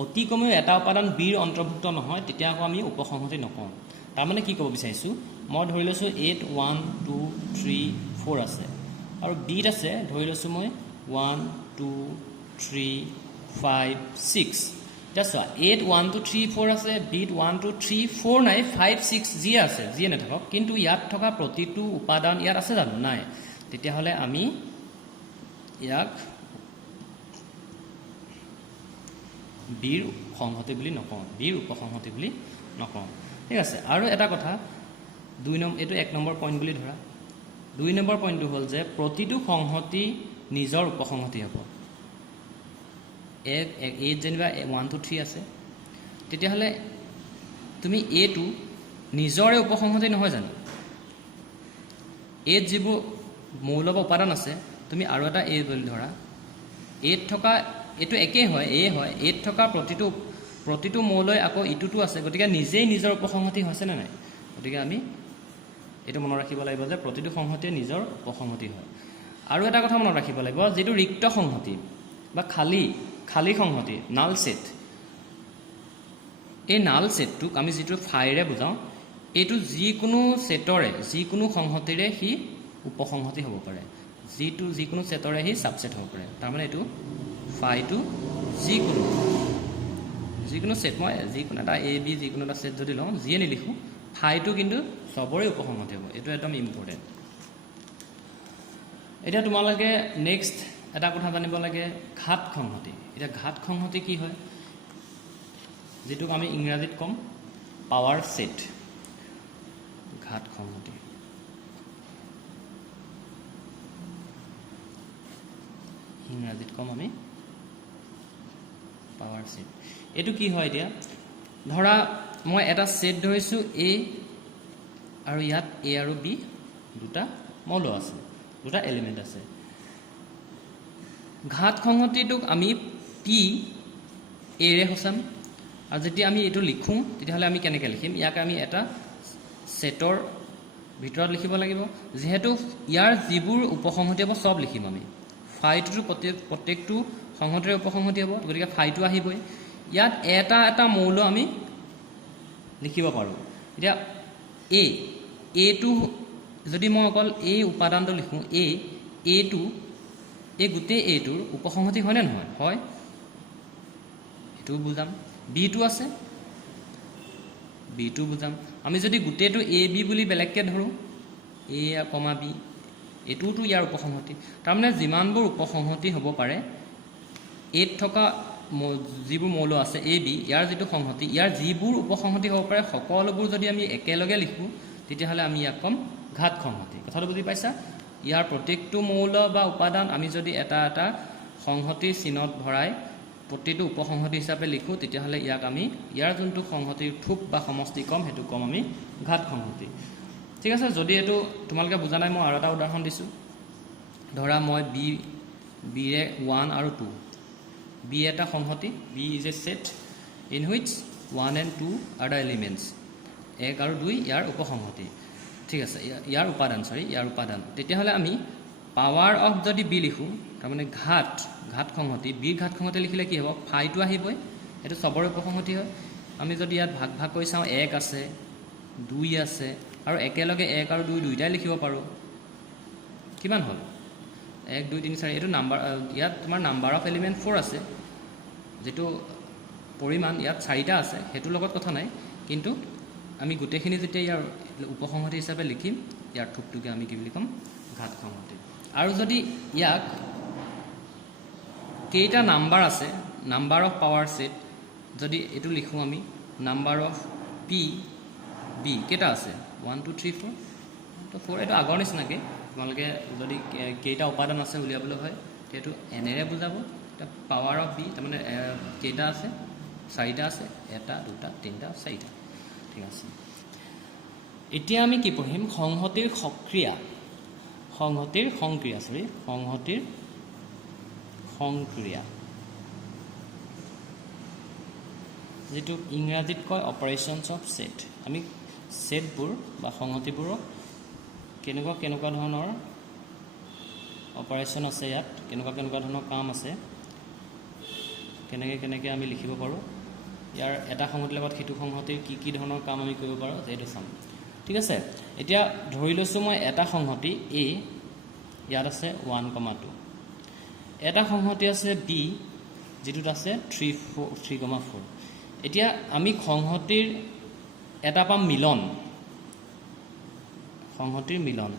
অতি কমেও এটা উপাদান বিৰ অন্তৰ্ভুক্ত নহয় তেতিয়া আকৌ আমি উপসংহতি নকওঁ তাৰমানে কি ক'ব বিচাৰিছো মই ধৰি লৈছো 8 1 2 3 4 আছে আৰু বিত আছে ধৰি লৈছো মই 1 2 3 5 6 That's why 8 1 2 3 4 আছে বিট 1 2 3 4 নাই 5 6 জি আছে জি নাথাকক কিন্তু ইয়াত থকা প্ৰতিটো উপাদান ইয়াত আছে জানো নাই তেতিয়া হলে আমি ইয়াক বিৰ সংহতি বুলি নকওঁ বিৰ উপসংহতি বুলি নকওঁ ঠিক আছে আৰু এটা কথা 2 নম্বৰ এটো 1 নম্বৰ পইণ্ট বুলি ধৰা 2 নম্বৰ পইণ্টটো হ'ল যে প্ৰতিটো সংহতি নিজৰ উপসংহতি হ'ব এ যেনিবা 1 2 3 আছে তেতিয়া হলে তুমি এ টু নিজৰে উপসংহতি নহয় জানো এ যিবোৰ মৌলব উপাদান আছে তুমি আৰু এটা এ বুলি ধৰা এত থকা এটো একেই হয় এত থকা প্ৰতিটো মৌলই আকৌ ইটোটো আছে গতিকে নিজেই নিজৰ উপসংহতি হৈছে নে নাই গতিকে আমি এটো মনত ৰাখিব লাগিব যে প্ৰতিটো সংহতিয়ে নিজৰ উপসংহতি হয় আৰু এটা কথা মনত ৰাখিব লাগিব যেটো ৰিক্ত সংহতি বা খালি সংহতি নাল সেট এই নাল সেটটোক আমি যেটো ফাইৰে বুজাও এটো যিকোনো সেটৰে যিকোনো সংহতিৰে হি উপসংহতি হ'ব পাৰে যিকোনো সেটৰে হি সাবসেট হ'ব পাৰে তাৰ মানে এটো ফাইটো যিকোনো সেট মই যিকোনো এটা এ বি যিকোনো এটা সেট যদি লওঁ যিয়ে নিলিখো ফাইটো কিন্তু সবৰে উপসংহতি হ'ব এটো একদম ইম্পৰ্টেন্ট এটা তোমালোকে নেক্সট এটা কথা জানিব লাগে ঘাত সংহতি এটা ঘাত সংহতি কি হয় যেটোক আমি ইংৰাজীত কম পাৱাৰ সেট ঘাত সংহতি ইংৰাজীত কম আমি পাৱাৰ সেট এটো কি হয় এতিয়া ধৰা মই এটা সেট ধৰিছো এ আৰু ইয়াত এ আৰু বি দুটা মৌল আছে দুটা এলিমেন্ট আছে ঘাত সংহতিটোক আমি পি এ ৰে হসাম আৰু যেতিয়া আমি এইটো লিখোঁ তেতিয়াহ'লে আমি কেনেকৈ লিখিম ইয়াক আমি এটা সেটৰ ভিতৰত লিখিব লাগিব যেহেতু ইয়াৰ যিবোৰ উপসংহতি হ'ব সব লিখিম আমি ফাইটো প্ৰত্যেকটো সংহতিৰ উপসংহতি হ'ব গতিকে ফাইটো আহিবই ইয়াত এটা এটা মৌল আমি লিখিব পাৰোঁ এতিয়া এটো যদি মই অকল এই উপাদানটো লিখোঁ এটো এই গোটেই এটোৰ উপসংহতি হয়নে নহয় হয় এটো বুজাম বিটো আছে বিটো বুজাম আমি যদি গোটেইটো এ বি বুলি বেলেগকৈ ধৰোঁ এ কমা বি এইটোতো ইয়াৰ উপসংহতি তাৰমানে যিমানবোৰ উপসংহতি হ'ব পাৰে এত থকা যিবোৰ মৌল আছে এ বি ইয়াৰ যিটো সংহতি ইয়াৰ যিবোৰ উপসংহতি হ'ব পাৰে সকলোবোৰ যদি আমি একেলগে লিখোঁ তেতিয়াহ'লে আমি ইয়াক ক'ম ঘাত সংহতি কথাটো বুজি পাইছা ইয়াৰ প্ৰত্যেকটো মৌল বা উপাদান আমি যদি এটা এটা সংহতিৰ চিহ্নত ভৰাই প্ৰতিটো উপসংহতি হিচাপে লিখোঁ তেতিয়াহ'লে ইয়াক আমি ইয়াৰ যোনটো সংহতিৰ থোপ বা সমষ্টি কম সেইটো কম আমি ঘাত সংহতি ঠিক আছে যদি এইটো তোমালোকে বুজা নাই মই আৰু এটা উদাহৰণ দিছোঁ ধৰা মই বিৰে 1 আৰু 2 বি এটা সংহতি B is a set in which 1 and 2 are the elements 1 আৰু 2 ইয়াৰ উপসংহতি ঠিক আছে ইয়াৰ উপাদান তেতিয়াহ'লে আমি পাৱাৰ অফ যদি বি লিখোঁ তাৰমানে ঘাত সংহতি বিৰ ঘাত সংহতি লিখিলে কি হ'ব ফাইটো আহিবই এইটো চবৰে উপসংহতি হয় আমি যদি ইয়াত ভাগ কৰি চাওঁ 1 আছে 2 আছে আৰু একেলগে 1 আৰু 2 দুইটাই লিখিব পাৰোঁ কিমান হ'ল 1 2 3 4 এইটো নাম্বাৰ ইয়াত তোমাৰ নাম্বাৰ অফ এলিমেণ্ট 4 আছে যেটো পৰিমাণ ইয়াত 4টা আছে হেতুৰ লগত কথা নাই কিন্তু আমি গোটেইখিনি যেতিয়া ইয়াৰ উপসংহতি হিচাপে লিখিম ইয়াৰ থোপটোকে আমি কি বুলি ক'ম ঘাত সংহতি আৰু যদি ইয়াক কেইটা নাম্বাৰ আছে নাম্বাৰ অফ পাৱাৰ সেট যদি এইটো লিখোঁ আমি নাম্বাৰ অফ পি বি কেইটা আছে 1 2 3 4 তো 4 এইটো আগৰ নিচিনাকৈ তোমালোকে যদি কেইটা উপাদান আছে উলিয়াবলৈ হয় সেইটো এনেৰে বুজাব এটা পাৱাৰ অফ বি তাৰমানে কেইটা আছে 4টা আছে 1 2 3 4টা ঠিক আছে এতিয়া আমি কি পঢ়িম সংহতিৰ সংক্ৰিয়া যেটো ইংৰাজীত কয় অপাৰেশ্যনছ অফ সেট আমি সেটবোৰ বা সংহতিবোৰক কেনেকুৱা ধৰণৰ অপাৰেশ্যন আছে ইয়াত কেনেকুৱা ধৰণৰ কাম আছে কেনেকৈ আমি লিখিব পাৰোঁ ইয়াৰ এটা সংহতিৰ লগত সিটো সংহতিৰ কি ধৰণৰ কাম আমি কৰিব পাৰোঁ সেইটো চাম ঠিক আছে এতিয়া ধৰি লৈছোঁ মই এটা সংহতি এ ইয়াত আছে 1,2 এটা সংহতি আছে বি যেটোত আছে 3,4 এতিয়া আমি সংহতিৰ এটা পাম সংহতিৰ মিলন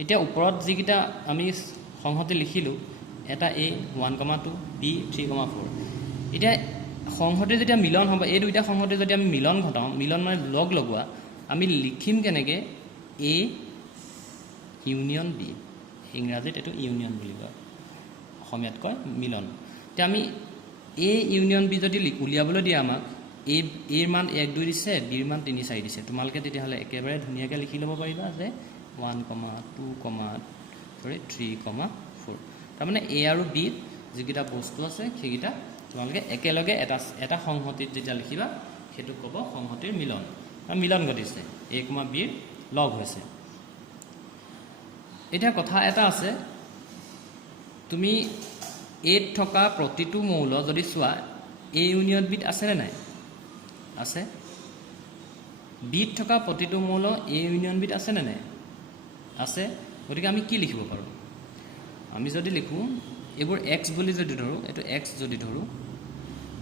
এতিয়া ওপৰত যিকেইটা আমি সংহতি লিখিলোঁ এটা এ 1,2 বি 3,4 এতিয়া সংহতি যেতিয়া মিলন হ'ব এই দুইটা সংহতি যদি আমি মিলন ঘটাওঁ মিলন মানে লগোৱা আমি লিখিম কেনেকৈ এ ইউনিয়ন বি ইংৰাজীত এইটো ইউনিয়ন বুলি কয় অসমীয়াত কয় মিলন এতিয়া আমি এ ইউনিয়ন বি যদি উলিয়াবলৈ দিয়ে আমাক এৰ মান 1 2 দিছে বিৰ মান 3 4 দিছে তোমালোকে তেতিয়াহ'লে একেবাৰে ধুনীয়াকৈ লিখি ল'ব পাৰিবা যে 1,2,3,4 তাৰমানে এ আৰু বিত যিকেইটা বস্তু আছে সেইকেইটা তোমালোকে একেলগে এটা সংহতিত যেতিয়া লিখিবা সেইটো ক'ব সংহতিৰ মিলন ঘটিছে এ বিৰ লগ হৈছে এতিয়া কথা এটা আছে তুমি এত থকা প্ৰতিটো মৌল যদি চোৱা এ ইউনিয়ন বিত আছেনে নাই আছে বিত থকা প্ৰতিটো মৌল এ ইউনিয়ন বিত আছেনে নাই আছে গতিকে আমি কি লিখিব পাৰোঁ আমি যদি লিখোঁ এইবোৰ এক্স বুলি যদি ধৰোঁ এইটো এক্স যদি ধৰোঁ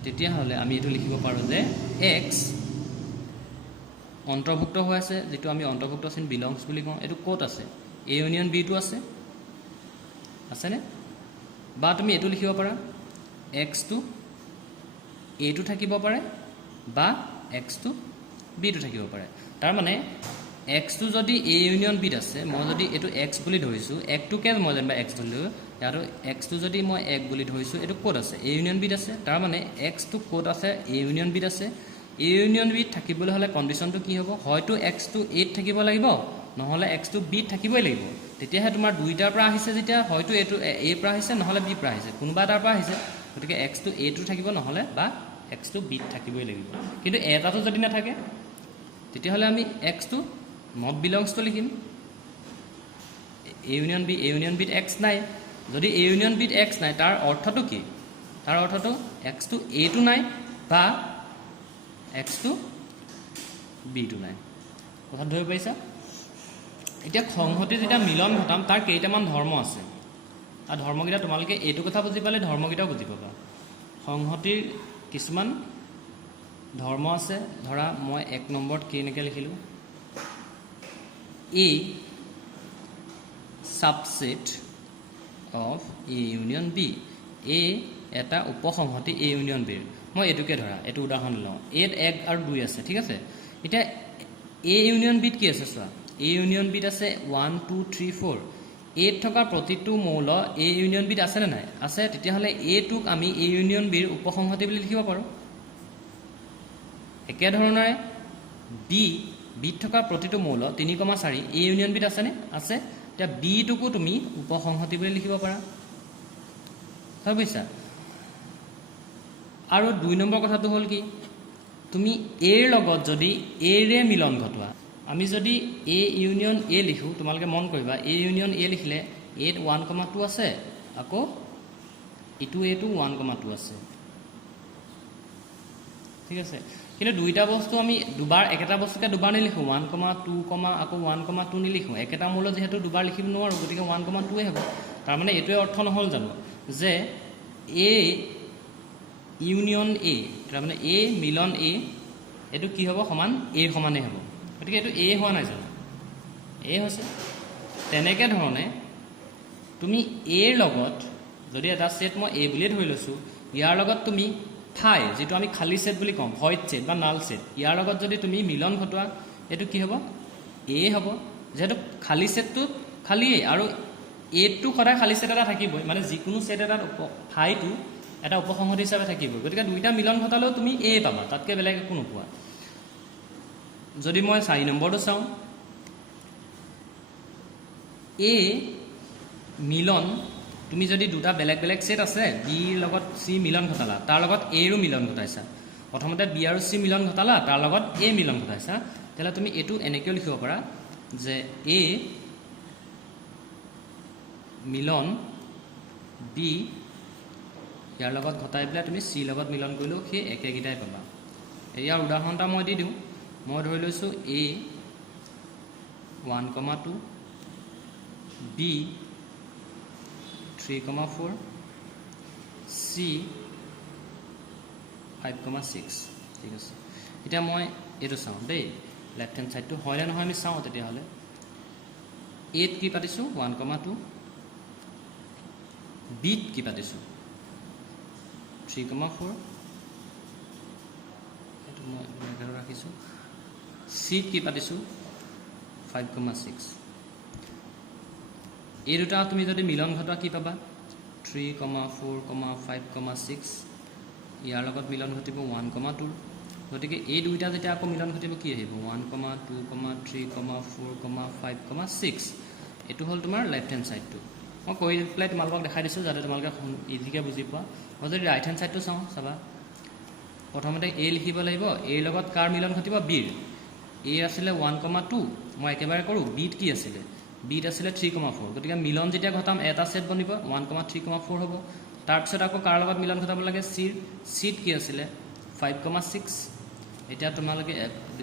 তেতিয়াহ'লে আমি এইটো লিখিব পাৰোঁ যে এক্স অন্তৰ্ভুক্ত হৈ আছে যেটো আমি অন্তৰ্ভুক্ত চিন বিলংছ বুলি কওঁ এইটো ক'ত আছে এ ইউনিয়ন বিটো আছেনে বা তুমি এইটো লিখিব পাৰা এক্সটো এটো থাকিব পাৰে বা এক্সটো বিটো থাকিব পাৰে তাৰমানে এক্সটো যদি এ ইউনিয়ন বিত আছে মই যদি এইটো এক্স বুলি ধৰিছোঁ একটোকে মই যেনিবা এক্স ধৰিলোঁ ইয়াতো এক্সটো যদি মই 1 বুলি ধৰিছোঁ এইটো ক'ত আছে এ ইউনিয়ন বিত আছে তাৰমানে এক্সটো ক'ত আছে এ ইউনিয়ন বিত আছে এ ইউনিয়ন বিত থাকিবলৈ হ'লে কণ্ডিশ্যনটো কি হ'ব হয়তো এক্সটো এত থাকিব লাগিব নহ'লে এক্সটো বিত থাকিবই লাগিব তেতিয়াহে তোমাৰ দুইটাৰ পৰা আহিছে যেতিয়া হয়তো এইটো এ পৰা আহিছে নহ'লে বি পৰা আহিছে কোনোবা এটাৰ পৰা আহিছে গতিকে এক্সটো এটো থাকিব নহ'লে বা এক্সটো বিত থাকিবই লাগিব কিন্তু এটাটো যদি নাথাকে তেতিয়াহ'লে আমি এক্সটো নট বিলংছটো লিখিম এ ইউনিয়ন বিত এক্স নাই যদি এ ইউনিয়ন বিত এক্স নাই তাৰ অৰ্থটো কি তাৰ অৰ্থটো এক্সটো এটো নাই বা এক্সটো বিটো নাই কথা ধৰিব পাৰিছা এতিয়া সংহতি যেতিয়া মিলন ঘটাম তাৰ কেইটামান ধৰ্ম আছে আৰু ধৰ্মকেইটা তোমালোকে এইটো কথা বুজি পালে ধৰ্মকেইটাও বুজি পাবা সংহতিৰ কিছুমান ধৰ্ম আছে ধৰা মই 1 নম্বৰত কি এনেকৈ লিখিলোঁ A subset of A union B A এটা উপসংহতি এ ইউনিয়ন বিৰ মই এটুকে ধৰা এইটো উদাহৰণ লওঁ এত 1 আৰু 2 আছে ঠিক আছে এতিয়া এ ইউনিয়ন বিত কি আছে চোৱা এ ইউনিয়ন বিত আছে 1 2 3 4 এত থকা প্ৰতিটো মৌল এ ইউনিয়ন বিত আছে নে নাই আছে তেতিয়াহ'লে এটোক আমি এ ইউনিয়ন বিৰ উপসংহতি বুলি লিখিব পাৰোঁ একেধৰণে বিত থকা প্ৰতিটো মৌল 3,4 এ ইউনিয়ন বিত আছেনে আছে এতিয়া বিটোকো তুমি উপসংহতি বুলি লিখিব পাৰা হয় বুজিছা আৰু 2 নম্বৰ কথাটো হ'ল কি তুমি এৰ লগত যদি এৰে মিলন ঘটোৱা আমি যদি এ ইউনিয়ন এ লিখোঁ তোমালোকে মন কৰিবা এ ইউনিয়ন এ লিখিলে এত 1,2 আছে আকৌ ইটো এটো 1,2 আছে ঠিক আছে কিন্তু দুইটা বস্তু আমি দুবাৰ একেটা বস্তুকে দুবাৰ নিলিখোঁ 1,2 আকৌ 1,2 নিলিখোঁ একেটা মূল্য যিহেতু দুবাৰ লিখিব নোৱাৰোঁ গতিকে 1,2 হ'ব তাৰমানে এইটোৱে অৰ্থ নহ'ল জানো যে এ ইউনিয়ন এ তাৰমানে এ মিলন এ এইটো কি হ'ব সমান এৰ সমানেই হ'ব গতিকে এইটো এ হোৱা নাই জানো এ হৈছে তেনেকৈ ধৰণে তুমি এৰ লগত যদি এটা ছেট মই এ বুলিয়ে ধৰি লৈছোঁ ইয়াৰ লগত তুমি ঠাই যিটো আমি খালী ছেট বুলি কওঁ ভইড ছেট বা নাল ছেট ইয়াৰ লগত যদি তুমি মিলন ঘটোৱা এইটো কি হ'ব এ হ'ব যিহেতু খালী ছেটটো খালীয়েই আৰু এটো সদায় খালী ছেট এটা থাকিবই মানে যিকোনো ছেট এটাত ঠাইটো এটা উপসংহতি হিচাপে থাকিবই গতিকে দুইটা মিলন ঘটালেও তুমি এ পাবা তাতকৈ বেলেগ একো নোপোৱা যদি মই 4 নম্বৰটো চাওঁ এ মিলন তুমি যদি দুটা বেলেগ বেলেগ ছেট আছে বিৰ লগত চি মিলন ঘটালা তাৰ লগত এৰো মিলন ঘটাইছা প্ৰথমতে বি আৰু চি মিলন ঘটালা তাৰ লগত এ মিলন ঘটাইছা তেতিয়াহ'লে তুমি এইটো এনেকৈও লিখিব পাৰা যে এ মিলন বি ইয়াৰ লগত ঘটাই পেলাই তুমি চি লগত মিলন কৰিলেও সেই একেগিটাই পাবা ইয়াৰ উদাহৰণ এটা মই দি দিওঁ মই ধৰি লৈছোঁ এ 1,2 বি 3,4 চি 5,6 ঠিক আছে এতিয়া মই এইটো চাওঁ দেই লেফ্ট হেণ্ড ছাইডটো হয়নে নহয় আমি চাওঁ তেতিয়াহ'লে এত কি পাতিছোঁ 1,2 বিত কি পাতিছোঁ 3,4 এইটো মই ৰাখিছোঁ চিত কি পাতিছোঁ 5,6 এই দুটা তুমি যদি মিলন ঘটোৱা কি পাবা 3,4,5,6 ইয়াৰ লগত মিলন ঘটিব 1,2 গতিকে এই দুইটা যেতিয়া আকৌ মিলন ঘটিব কি আহিব 1,2,3,4,5,6 এইটো হ'ল তোমাৰ লেফ্ট হেণ্ড ছাইডটো মই কৈ পেলাই তোমালোকক দেখাই দিছোঁ যাতে তোমালোকে ইজিকৈ বুজি পোৱা মই যদি ৰাইট হেণ্ড ছাইডটো চাওঁ চাবা প্ৰথমতে এ লিখিব লাগিব এৰ লগত কাৰ মিলন ঘটিব বিৰ এ আছিলে 1,2 মই একেবাৰে কৰোঁ বিত কি আছিলে বিত আছিলে 3,4 গতিকে মিলন যেতিয়া ঘটাম এটা ছেট বনিব 1,3,4 হ'ব তাৰপিছত আকৌ কাৰ লগত মিলন ঘটাব লাগে চিত কি আছিলে 5,6 এতিয়া তোমালোকে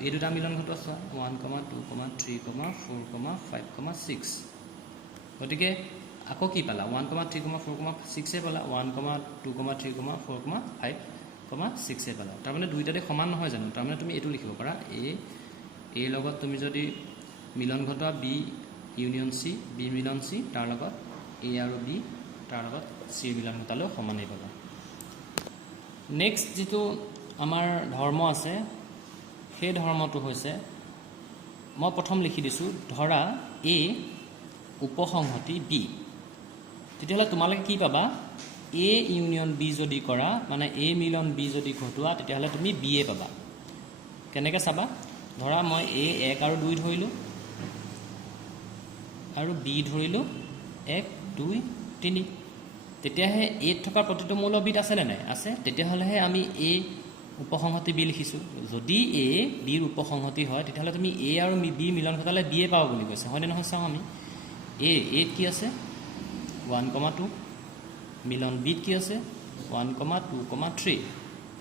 এই দুটা মিলন ঘটোৱা চোৱা 1,2,3,4,5,6 গতিকে আকৌ কি পালা 1,3,4,6 পালা 1,2,3,4,5,6 পালা তাৰমানে দুইটাতে সমান নহয় জানো তাৰমানে তুমি এইটো লিখিব পাৰা এৰ লগত তুমি যদি মিলন ঘটোৱা বি ইউনিয়ন চি বি মিলন চি তাৰ লগত এ আৰু বি তাৰ লগত চি মিলন ঘটালেও সমানেই পাবা নেক্সট যিটো আমাৰ ধৰ্ম আছে সেই ধৰ্মটো হৈছে মই প্ৰথম লিখি দিছোঁ ধৰা এ উপসংহতি বি তেতিয়াহ'লে তোমালোকে কি পাবা এ ইউনিয়ন বি যদি কৰা মানে এ মিলন বি যদি ঘটোৱা তেতিয়াহ'লে তুমি বি এ পাবা কেনেকৈ চাবা ধৰা মই এ 1 আৰু 2 ধৰিলোঁ আৰু বি ধৰিলোঁ 1 2 3 তেতিয়াহে এত থকা প্ৰতিটো মৌল বিত আছেনে নাই আছে তেতিয়াহ'লেহে আমি এ উপসংহতি বি লিখিছোঁ যদি এ বিৰ উপসংহতি হয় তেতিয়াহ'লে তুমি এ আৰু বি মিলন ঘটালে বিয়ে পাব বুলি কৈছে হয়নে নহয় চাওঁ আমি এত কি আছে 1,2 মিলন বিত কি আছে 1,2,3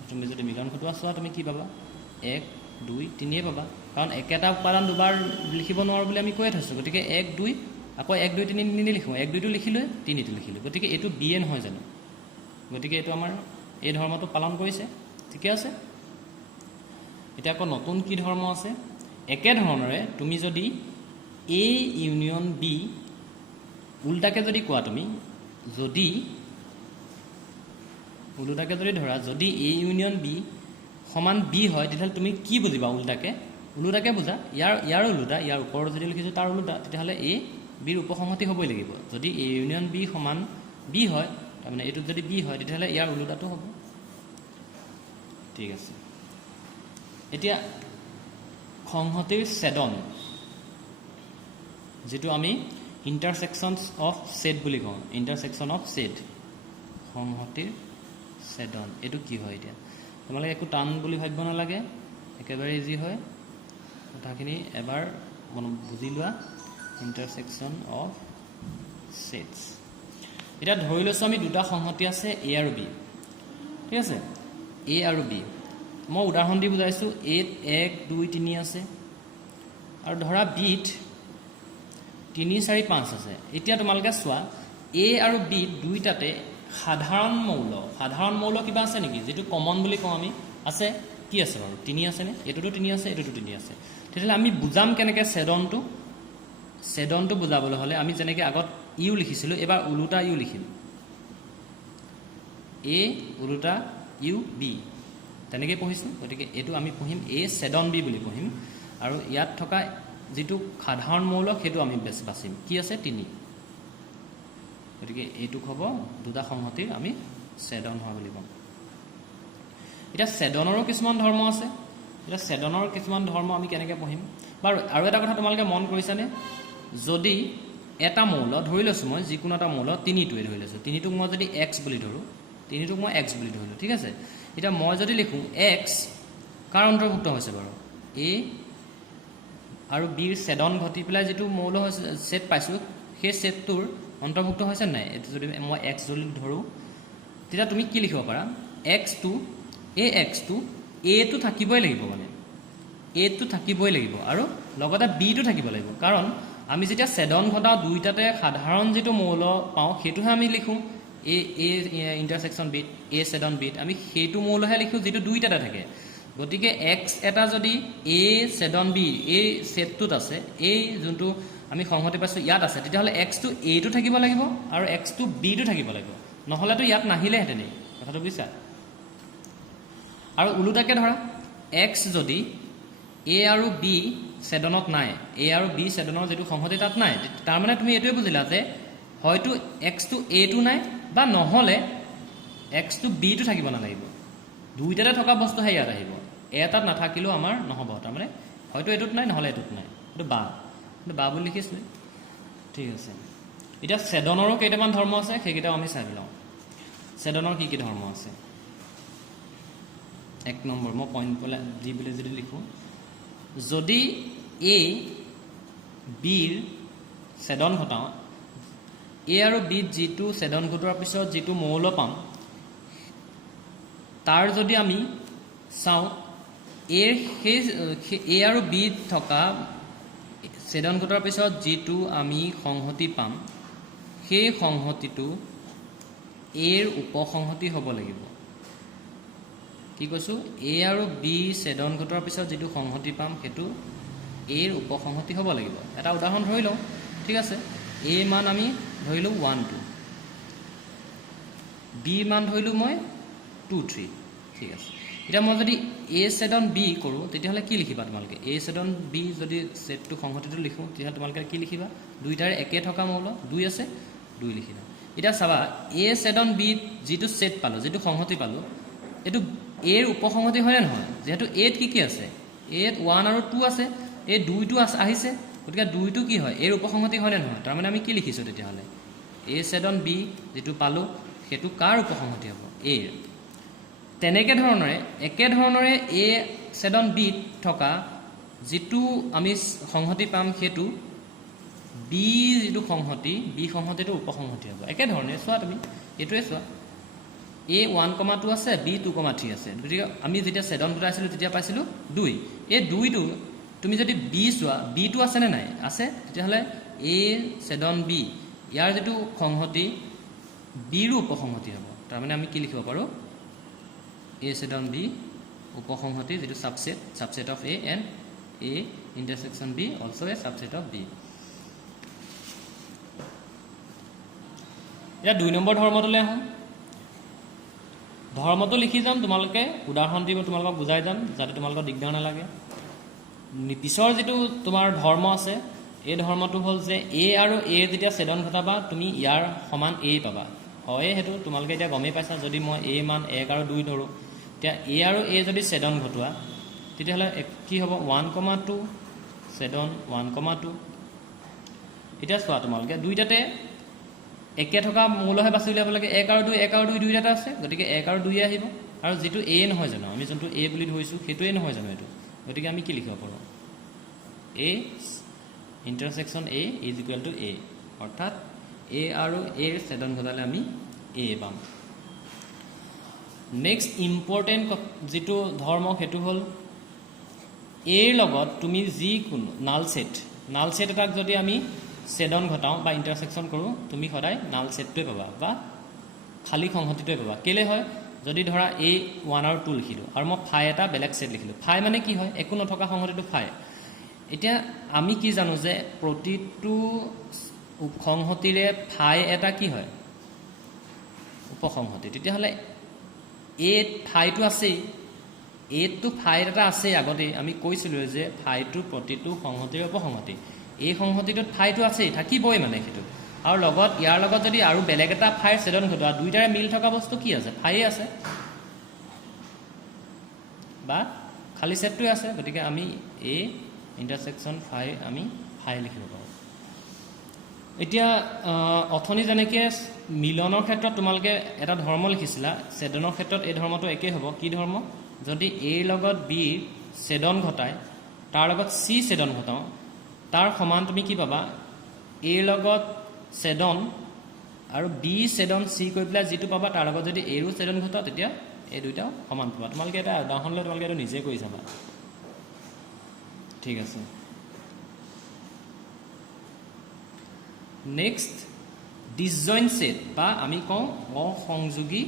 তুমি যদি মিলন ঘটোৱা চোৱা তুমি কি পাবা 1 2 3 পাবা কাৰণ একেটা উপাদান দুবাৰ লিখিব নোৱাৰো বুলি আমি কৈয়ে থৈছোঁ গতিকে 1 2 আকৌ 1 2 3 নিলিখোঁ 1 2টো লিখিলোঁ 3টো লিখিলোঁ গতিকে এইটো বিয়ে নহয় জানো গতিকে এইটো আমাৰ এই ধৰ্মটো পালন কৰিছে ঠিকে আছে এতিয়া আকৌ নতুন কি ধৰ্ম আছে একে ধৰণৰে তুমি যদি এ ইউনিয়ন বি উল্টাকে যদি কোৱা তুমি যদি উল্টাকে যদি ধৰা যদি এ ইউনিয়ন বি সমান বি হয় তেতিয়াহ'লে তুমি কি বুজিবা উল্টাকে বুজা ইয়াৰ উল্টা ইয়াৰ ওপৰত যদি লিখিছোঁ তাৰ উল্টা তেতিয়াহ'লে এ বিৰ উপসংহতি হ'বই লাগিব যদি এ ইউনিয়ন বি সমান বি হয় তাৰমানে এইটোত যদি বি হয় তেতিয়াহ'লে ইয়াৰ উল্টাটো হ'ব ঠিক আছে এতিয়া সংহতিৰ ছেদন যেটো আমি ইণ্টাৰসেকশনছ অফ সেট বুলি কওঁ ইণ্টাৰসেকশন অফ সেট সংহতিৰ ছেদন এইটো কি হয় এতিয়া তোমালোকে একো টান বুলি ভাবিব নালাগে একেবাৰে ইজি হয় কথাখিনি এবাৰ বুজি লোৱা ইণ্টাৰসেকশন অফ সেটছ এটা ধৰি লৈছোঁ আমি দুটা সংহতি আছে এ আৰু বি ঠিক আছে এ আৰু বি মই উদাহৰণ দি বুজাইছোঁ এত 1 2 3 আছে আৰু ধৰা বিত 3 4 5 আছে এতিয়া তোমালোকে চোৱা এ আৰু বি দুইটাতে সাধাৰণ মৌল কিবা আছে নেকি যেটো কমন বুলি কওঁ আমি আছে কি আছে বাৰু 3 আছে নে এটোটো 3 আছে এটোটো 3 আছে তেতিয়াহ'লে আমি বুজাম কেনেকৈ ছেদনটো বুজাবলৈ হ'লে আমি যেনেকৈ আগত ইউ লিখিছিলোঁ এবাৰ উলুটা ইউ লিখিম এ উলুটা ইউ বি তেনেকৈ পঢ়িছোঁ গতিকে এইটো আমি পঢ়িম এ ছেদন বি বুলি পঢ়িম আৰু ইয়াত থকা যেটো সাধাৰণ মৌল সেইটো আমি বাছিম কি আছে 3 গতিকে এইটোক হ'ব দুটা সংহতিৰ আমি ছেদন হোৱা বুলি ক'ম এতিয়া ছেদনৰো কিছুমান ধৰ্ম আছে এতিয়া ছেদনৰ কিছুমান ধৰ্ম আমি কেনেকৈ পঢ়িম বাৰু আৰু এটা কথা তোমালোকে মন কৰিছানে যদি এটা মৌল ধৰি লৈছোঁ মই যিকোনো এটা মৌল 3টোৱে ধৰি লৈছোঁ 3টোক মই যদি x বুলি ধৰোঁ 3টোক মই x বুলি ধৰিলোঁ ঠিক আছে এতিয়া মই যদি লিখোঁ x কাৰ অন্তৰ্ভুক্ত হৈছে বাৰু a আৰু বিৰ ছেদন ঘটি পেলাই যেটো মৌল হৈছে সেট পাইছোঁ সেই সেটটোৰ অন্তৰ্ভুক্ত হৈছে নাই এইটো যদি মই x যদি ধৰোঁ তেতিয়া তুমি কি লিখিব পাৰা x2 a টো থাকিবই লাগিব মানে a টো থাকিবই লাগিব আৰু লগতে b টো থাকিব লাগিব কাৰণ আমি যেতিয়া ছেদন ঘটাও দুইটাতে সাধাৰণ যেটো মৌল পাওঁ সেইটোহে আমি লিখোঁ এ ইণ্টাৰসেকশন বিট এ ছেদন বিট আমি সেইটো মৌলহে লিখোঁ যেটো দুইটাতে থাকে গতিকে x এটা যদি এ ছেদন বি এই সেটটোত আছে এই যোনটো আমি সংহতি পাইছোঁ ইয়াত আছে তেতিয়াহ'লে x টো a টো থাকিব লাগিব আৰু x টো b টো থাকিব লাগিব নহ'লেতো ইয়াত নাহিলেহেঁতেনেই কথাটো বুজিছা আৰু উলুটাকে ধৰা x যদি a আৰু b ছেদনত নাই a আৰু b ছেদনৰ যেটো সংহতি তাত নাই তাৰ মানে তুমি এইটোৱে বুজিলা যে হয়তো x টো a টো নাই বা নহ'লে x টো b টো থাকিব নালাগিব দুইটাতে থকা বস্তুহে ইয়াত আহিব এটাত নাথাকিলেও আমাৰ নহ'ব তাৰমানে হয়তো এইটোত নাই নহ'লে এইটোত নাই এইটো বা বুলি লিখিছোঁ ঠিক আছে এতিয়া ছেদনৰো কেইটামান ধৰ্ম আছে সেইকেইটাও আমি চাই লওঁ ছেদনৰ কি ধৰ্ম আছে 1 নম্বৰ মই পইণ্ট দি বুলি যদি লিখোঁ যদি এ বিৰ ছেদন ঘটাওঁ এ আৰু বিত যিটো ছেদন ঘটোৱাৰ পিছত যিটো মৌল পাম তাৰ যদি আমি চাওঁ এ আৰু বিত থকা ছেদন ঘটোৱাৰ পিছত যিটো আমি সংহতি পাম সেই সংহতিটো এৰ উপসংহতি হ'ব লাগিব কি কৈছোঁ এ আৰু বি ছেদন ঘটোৱাৰ পিছত যিটো সংহতি পাম সেইটো এৰ উপসংহতি হ'ব লাগিব এটা উদাহৰণ ধৰি লওঁ ঠিক আছে এ মান আমি ধৰিলোঁ 1 2 বি মান ধৰিলোঁ মই 2 3 ঠিক আছে এতিয়া মই যদি এ ছেদন বি কৰোঁ তেতিয়াহ'লে কি লিখিবা তোমালোকে এ ছেদন বি যদি সেটটো সংহতিটো লিখোঁ তেতিয়াহ'লে তোমালোকে কি লিখিবা দুইটাৰে একে থকা মৌল 2 আছে 2 লিখিবা এতিয়া চাবা এ ছেদন বি যিটো সেট পালোঁ যিটো সংহতি পালোঁ এইটো এৰ উপসংহতি হয়নে নহয় যেহেতু এত কি আছে এত 1 আৰু 2 আছে এই 2টো আহিছে গতিকে 2টো কি হয় এৰ উপসংহতি হয়নে নহয় তাৰমানে আমি কি লিখিছোঁ তেতিয়াহ'লে এ ছেদন বি যিটো পালোঁ সেইটো কাৰ উপসংহতি হ'ব এৰ তেনেকে ধৰণৰে একে ধৰণৰে এ ছেদন বি থকা যেটো আমি সংহতি পাম সেইটো বি যেটো সংহতি বি সংহতিটো উপসংহতি হ'ব একে ধৰণে চোৱা তুমি এটোৱে চোৱা এ 1,2 আছে বি 2,3 আছে গতিকে আমি যেতিয়া ছেদন দুটা আছিল তেতিয়া পাইছিলো 2 এই 2 টো তুমি যদি বি চোৱা বি টো আছে নে নাই আছে তেতিয়া হলে এ ছেদন বি ইয়াৰ যেটো সংহতি বি ৰ উপসংহতি হ'ব তাৰ মানে আমি কি লিখিব পাৰো এ ছেদন বি উপসংহতি যেটো subset of a and a intersection b also a subset of b এটা 2 নম্বৰ ধৰ্মটোলে আহো ধৰ্মটো লিখি যাম তোমালোকে উদাহৰণ দিব তোমালোকক বুজাই যাম যাতে তোমালোকৰ দিগদাৰ নালাগে পিছৰ যেটো তোমাৰ ধৰ্ম আছে এই ধৰ্মটো হ'ল যে a আৰু a যেতিয়া ছেদন ঘটাবা তুমি ইয়াৰ সমান a পাবা হয় হেতু তোমালোকে এতিয়া গমে পাইছা যদি মই a মান 1 আৰু 2 ধৰো তেতিয়া a আৰু a যদি ছেদন ঘটোৱা তেতিয়া হলে কি হ'ব 1,2 ছেদন 1,2 এটা চোৱা তোমালোকে দুইটাতে একে থকা মূলহে বাছি উলিয়াব লাগে 1 আৰু 2 দুইটাতে আছে গতিকে 1 আৰু 2 আহিব আৰু যেটো a নহয় জানো আমি যোনটো a বুলি ধৰিছো হেতুৱে নহয় জানো এটো গতিকে আমি কি লিখিব পাৰো a intersection a is equal to a অৰ্থাৎ a আৰু a ৰ ছেদন ঘটালে আমি a পাম নেক্সট ইম্পৰ্টেন্ট যেটো ধৰ্ম হেতু হ'ল a ৰ লগত তুমি যি কোনো নাল সেট এটাক যদি আমি ছেদন ঘটাও বা ইন্টাৰসেকশন কৰো তুমি সদায় নাল সেটটোৱে পাবা বা খালি সংহতিটোৱে পাবা কেলে হয় যদি ধৰা a 1 আৰু 2 লিখিলো আৰু মই ফাই এটা বেলেগ সেট লিখিলো ফাই মানে কি হয় একো নথকা সংহতিটো ফাই এতিয়া আমি কি জানো যে প্ৰতিটো সংহতিৰে ফাই এটা কি হয় উপসংহতি তেতিয়া হলে a ফাইটো আছে a টো ফাই এটা আছে আগতে আমি কৈছিলো যে ফাইটো প্ৰতিটো সংহতিৰ উপসংহতি এই সংহতিটোত ফাইটো আছে থাকিবই মানে হেতু আৰু লগত ইয়াৰ লগত যদি আৰু বেলেগ এটা ফাইৰ ছেদন ঘটোৱা দুইটাৰে মিল থকা বস্তু কি আছে ফাই আছে বা খালি সেটটোই আছে গতিকে আমি a ইন্টাৰসেকশন ফাই আমি ফাই লিখিব পাৰো এতিয়া অথনি যেনেকে মিলনৰ ক্ষেত্ৰত তোমালকে এটা ধৰ্ম লিখিছিলা ছেদনৰ ক্ষেত্ৰত এই ধৰ্মটো একে হ'ব কি ধৰ্ম যদি a লগত b ছেদন ঘটায় তাৰ লগত c ছেদন ঘটাও তাৰ সমান তুমি কি পাবা a লগত ছেদন আৰু b ছেদন c কৈ পেলাই যেটো পাবা তাৰ লগত যদি a ৰো ছেদন ঘটাও তেতিয়া এই দুইটা সমান পাবা তোমালকে এটা উদাহৰণ লৈ তোমালকে এটা নিজে কৰি চাবা ঠিক আছে নেক্সট ডিসজয়েন্ট সেট বা আমি কওঁ অসংযোগী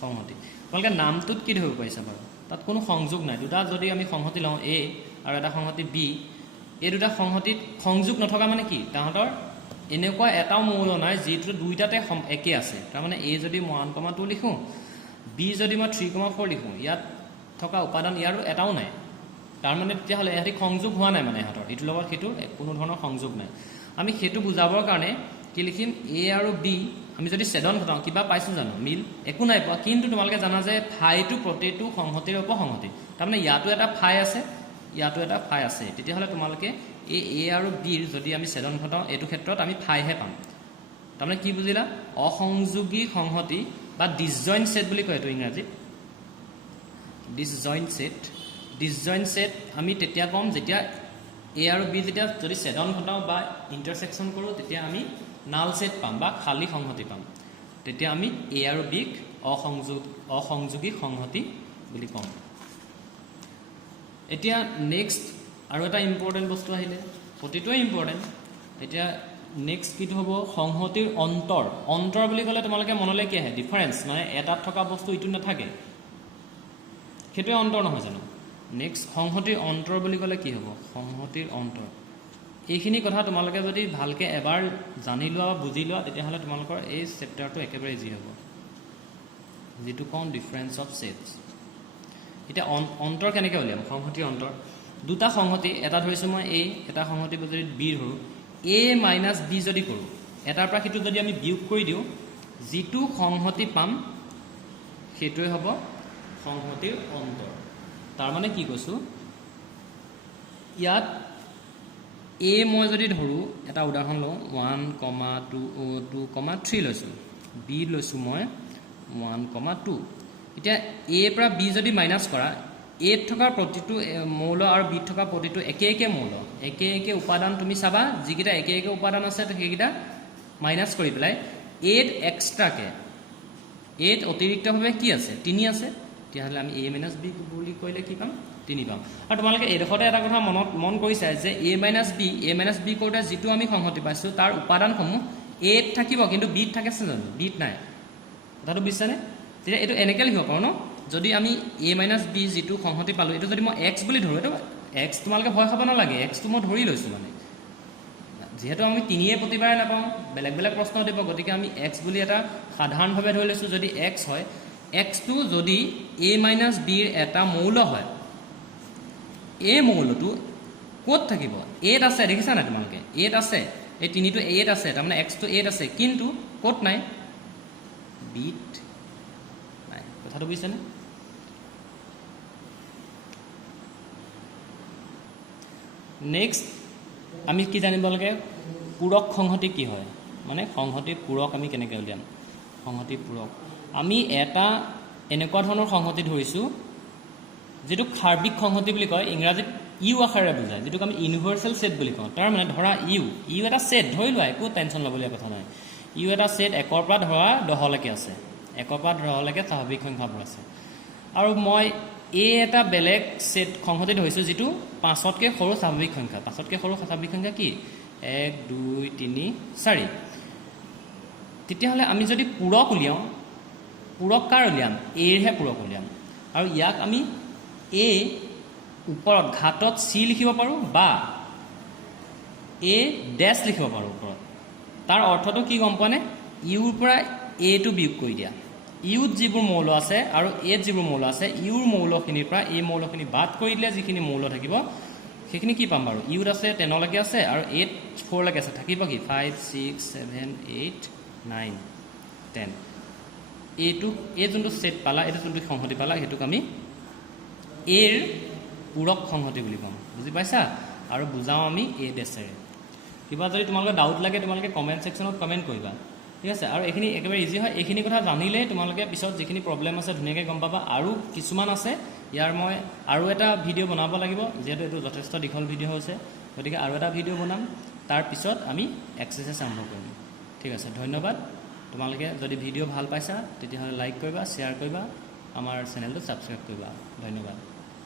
সংহতি তোমালকে নামটোত কি ধৰিব পাৰিছা বাৰু তাত কোনো সংযোগ নাই দুটা যদি আমি সংহতি লওঁ a আৰু এটা সংহতি b এই দুটা সংহতিত সংযোগ নথকা মানে কি তাহতৰ এনেকুৱা এটাও মূল নাই যেটো দুইটাতে একে আছে তাৰ মানে a যদি মই 1,2 লিখো b যদি মই 3,4 লিখো ইয়াত থকা উপাদান ইয়াৰো এটাও নাই তাৰ মানে তেতিয়া হলে এটি সংযোগ হোৱা নাই মানে হাতৰ এটো লগত হেতু কোনো ধৰণৰ সংযোগ নাই আমি হেতু বুজাবৰ কাৰণে কি লিখিম a আৰু b আমি যদি ছেদন ঘটাও কিবা পাইছো জানো মিল একো নাই পোৱা কিন্তু তোমালকে জানা যে ফাইটো প্ৰতিটো সংহতিৰ উপসংহতি তাৰ মানে ইয়াটো এটা ফাই আছে ইয়াটো এটা ফাই আছে তেতিয়া হলে তোমালকে a আৰু b যদি আমি ছেদন ঘটাও এটো ক্ষেত্ৰত আমি ফাই হে পাম তাৰ মানে কি বুজিলা অসংযোগী সংহতি বা ডিসজয়েন্ট সেট বুলি কয় এটো ইংৰাজীত ডিসজয়েন্ট সেট আমি তেতিয়া কম যেতিয়া a আৰু b যেতিয়া যদি ছেদন ঘটাও বা ইন্টাৰসেকশন কৰো তেতিয়া আমি নাল সেট পাম বা খালি সংহতি পাম তেতিয়া আমি a আৰু b ক অসংযোগী সংহতি বুলি কম এতিয়া নেক্সট আৰু এটা ইম্পৰ্টেন্ট বস্তু আহিলে প্ৰতিটোই ইম্পৰ্টেন্ট এতিয়া নেক্সট কি হ'ব সংহতিৰ অন্তৰ বুলি ক'লে তোমালকে মনলৈ কি আহে ডিফাৰেন্স মানে এটাত থকা বস্তু ইটো নাথাকে হেতুৱে অন্তৰ নহয় জানো নেক্সট সংহতিৰ অন্তৰ বুলি ক'লে কি হ'ব সংহতিৰ অন্তৰ এইখিনি কথা তোমালকে যদি ভালকে এবাৰ জানি লোৱা বুজি লোৱা তেতিয়া হলে তোমালকৰ এই চেপ্টাৰটো একেবাৰে ইজি হ'ব যেটো কম ডিফাৰেন্স অফ সেটস এটা অন্তৰ কেনেকৈ উলিয়াম সংহতিৰ অন্তৰ দুটা সংহতি এটা ধৰিছো মই a এটা সংহতি যদি b ধৰো a - b যদি কৰো এটাৰ পৰা কিটো যদি আমি বিয়োগ কৰি দিও যেটো সংহতি পাম হেতুৱে হ'ব সংহতিৰ অন্তৰ তাৰ মানে কি কৈছো ইয়াত a মই যদি ধৰো এটা উদাহৰণ লওঁ 1,2,3 লৈছো b লৈছো মই 1,2 এতিয়া a পৰা b যদি মাইনাছ কৰা a থকা প্ৰতিটো মৌল আৰু b থকা প্ৰতিটো একে মৌল একে উপাদান তুমি চাবা যিকিটা একে উপাদান আছে সেইকিটা মাইনাছ কৰি পেলাই 8 এক্সট্ৰাকে 8 অতিৰিক্তভাৱে কি আছে 3 আছে তেতিয়াহ'লে আমি a - b বুলি কইলে কি পাম 3 পাম আৰু তোমালোকে এডখতে এটা কথা মন কৰিছা যে a - b কৰোতে যেটো আমি সংহতি পাইছো তাৰ উপাদানসমূহ a থাকিব কিন্তু b থাকেছে জানো b নাই কথাটো বুজিছানে তেতিয়া এটো এনেকৈ লিখিব পাৰো ন যদি আমি a - b যেটো সংহতি পালো এটো যদি মই x বুলি ধৰো এটো x তোমালোকে ভয় খাব নালাগে x তো মই ধৰি লৈছো মানে যেহেতু আমি 3 প্ৰতিবাৰে নাপাওঁ বেলেগ প্ৰশ্ন দিব গতিকে আমি x বুলি এটা সাধাৰণভাৱে ধৰি লৈছো যদি x হয় x টো যদি a - b ৰ এটা মৌল হয় এই মৌলটো ক'ত থাকিব 8 আছে দেখিছা না তোমালোকে 8 আছে এই তিনিটো 8 আছে তাৰ মানে x টো 8 আছে কিন্তু ক'ত নাই b নাই কথাটো বুজিছানে নেক্সট আমি কি জানিব লাগে পূৰক সংহতি কি হয় মানে সংহতি পূৰক আমি কেনেকৈ উলিয়াম সংহতি পূৰক আমি এটা এনেকুৱা ধৰণৰ সংহতি ধৰিছো যেটো খাৰ্বিক সংহতি বুলি কয় ইংৰাজীত ইউ আখৰেৰে বুজায় যেটোক আমি ইউনিভাৰ্সেল সেট বুলি কওঁ তাৰ মানে ধৰা ইউ এটা সেট ধৰি লোৱা একো টেনচন ল'বলগীয়া কথা নাই ইউ এটা সেট 1 ৰ পৰা ধৰা 10 লৈকে আছে 1 ৰ পৰা 10 লৈকে স্বাভাৱিক সংখ্যাবোৰ আছে আৰু মই এ এটা বেলেগ সেট সংহতি ধৰিছো যেটো 5 তকৈ সৰু স্বাভাৱিক সংখ্যা 5 তকৈ সৰু স্বাভাৱিক সংখ্যা কি 1 2 3 4 তেতিয়াহ'লে আমি যদি পূৰক উলিয়াও পূৰক কাৰ উলিয়াম এ হে পূৰক উলিয়াম আৰু ইয়াক আমি এ ওপৰত ঘাতত সি লিখিব পাৰো বা এ ড্যাশ লিখিব পাৰো ওপৰত তাৰ অৰ্থটো কি গম পোৱানে ইউৰ পৰা এ টো বিয়োগ কৰি দিয়া ইউত যিবোৰ মৌল আছে আৰু এত যিবোৰ মৌল আছে ইউৰ মৌলখিনিৰ পৰা এই মৌলখিনি বাদ কৰি দিলে যিখিনি মৌল থাকিব সেইখিনি কি পাম বাৰু ইউত আছে 10 লৈকে আছে আৰু এত 4 লৈকে আছে থাকিব কি 5 6 7 8 9 10 এইটো এই যোনটো সেট পালা এইটো যোনটো সংহতি পালা হেতুক আমি এৰ পূৰক সংহতি বুলি কম বুজি পাইছা আৰু বুজাও আমি এ ডেছেৰে কিবা যদি তোমালোকে ডাউট লাগে তোমালোকে কমেন্ট সেকশনত কমেন্ট কৰিবা ঠিক আছে আৰু এখিনি একেবাৰে ইজি হয় এখিনি কথা জানিলে তোমালোকে পিছত যিখিনি প্ৰবলেম আছে ধুনীয়াকৈ গম পাবা আৰু কিছুমান আছে ইয়াৰ মই আৰু এটা ভিডিঅ' বনাব লাগিব যেহেতু এটো যথেষ্ট দীঘল ভিডিঅ' হৈছে গতিকে আৰু এটা ভিডিঅ' বনাম তাৰ পিছত আমি এক্সাৰসাইজ আৰম্ভ কৰিম ঠিক আছে ধন্যবাদ তোমালোকে যদি ভিডিঅ' ভাল পাইছা তেতিয়াহ'লে লাইক কৰিবা শ্বেয়াৰ কৰিবা আমাৰ চেনেলটো সাবস্ক্ৰাইব কৰিবা ধন্যবাদ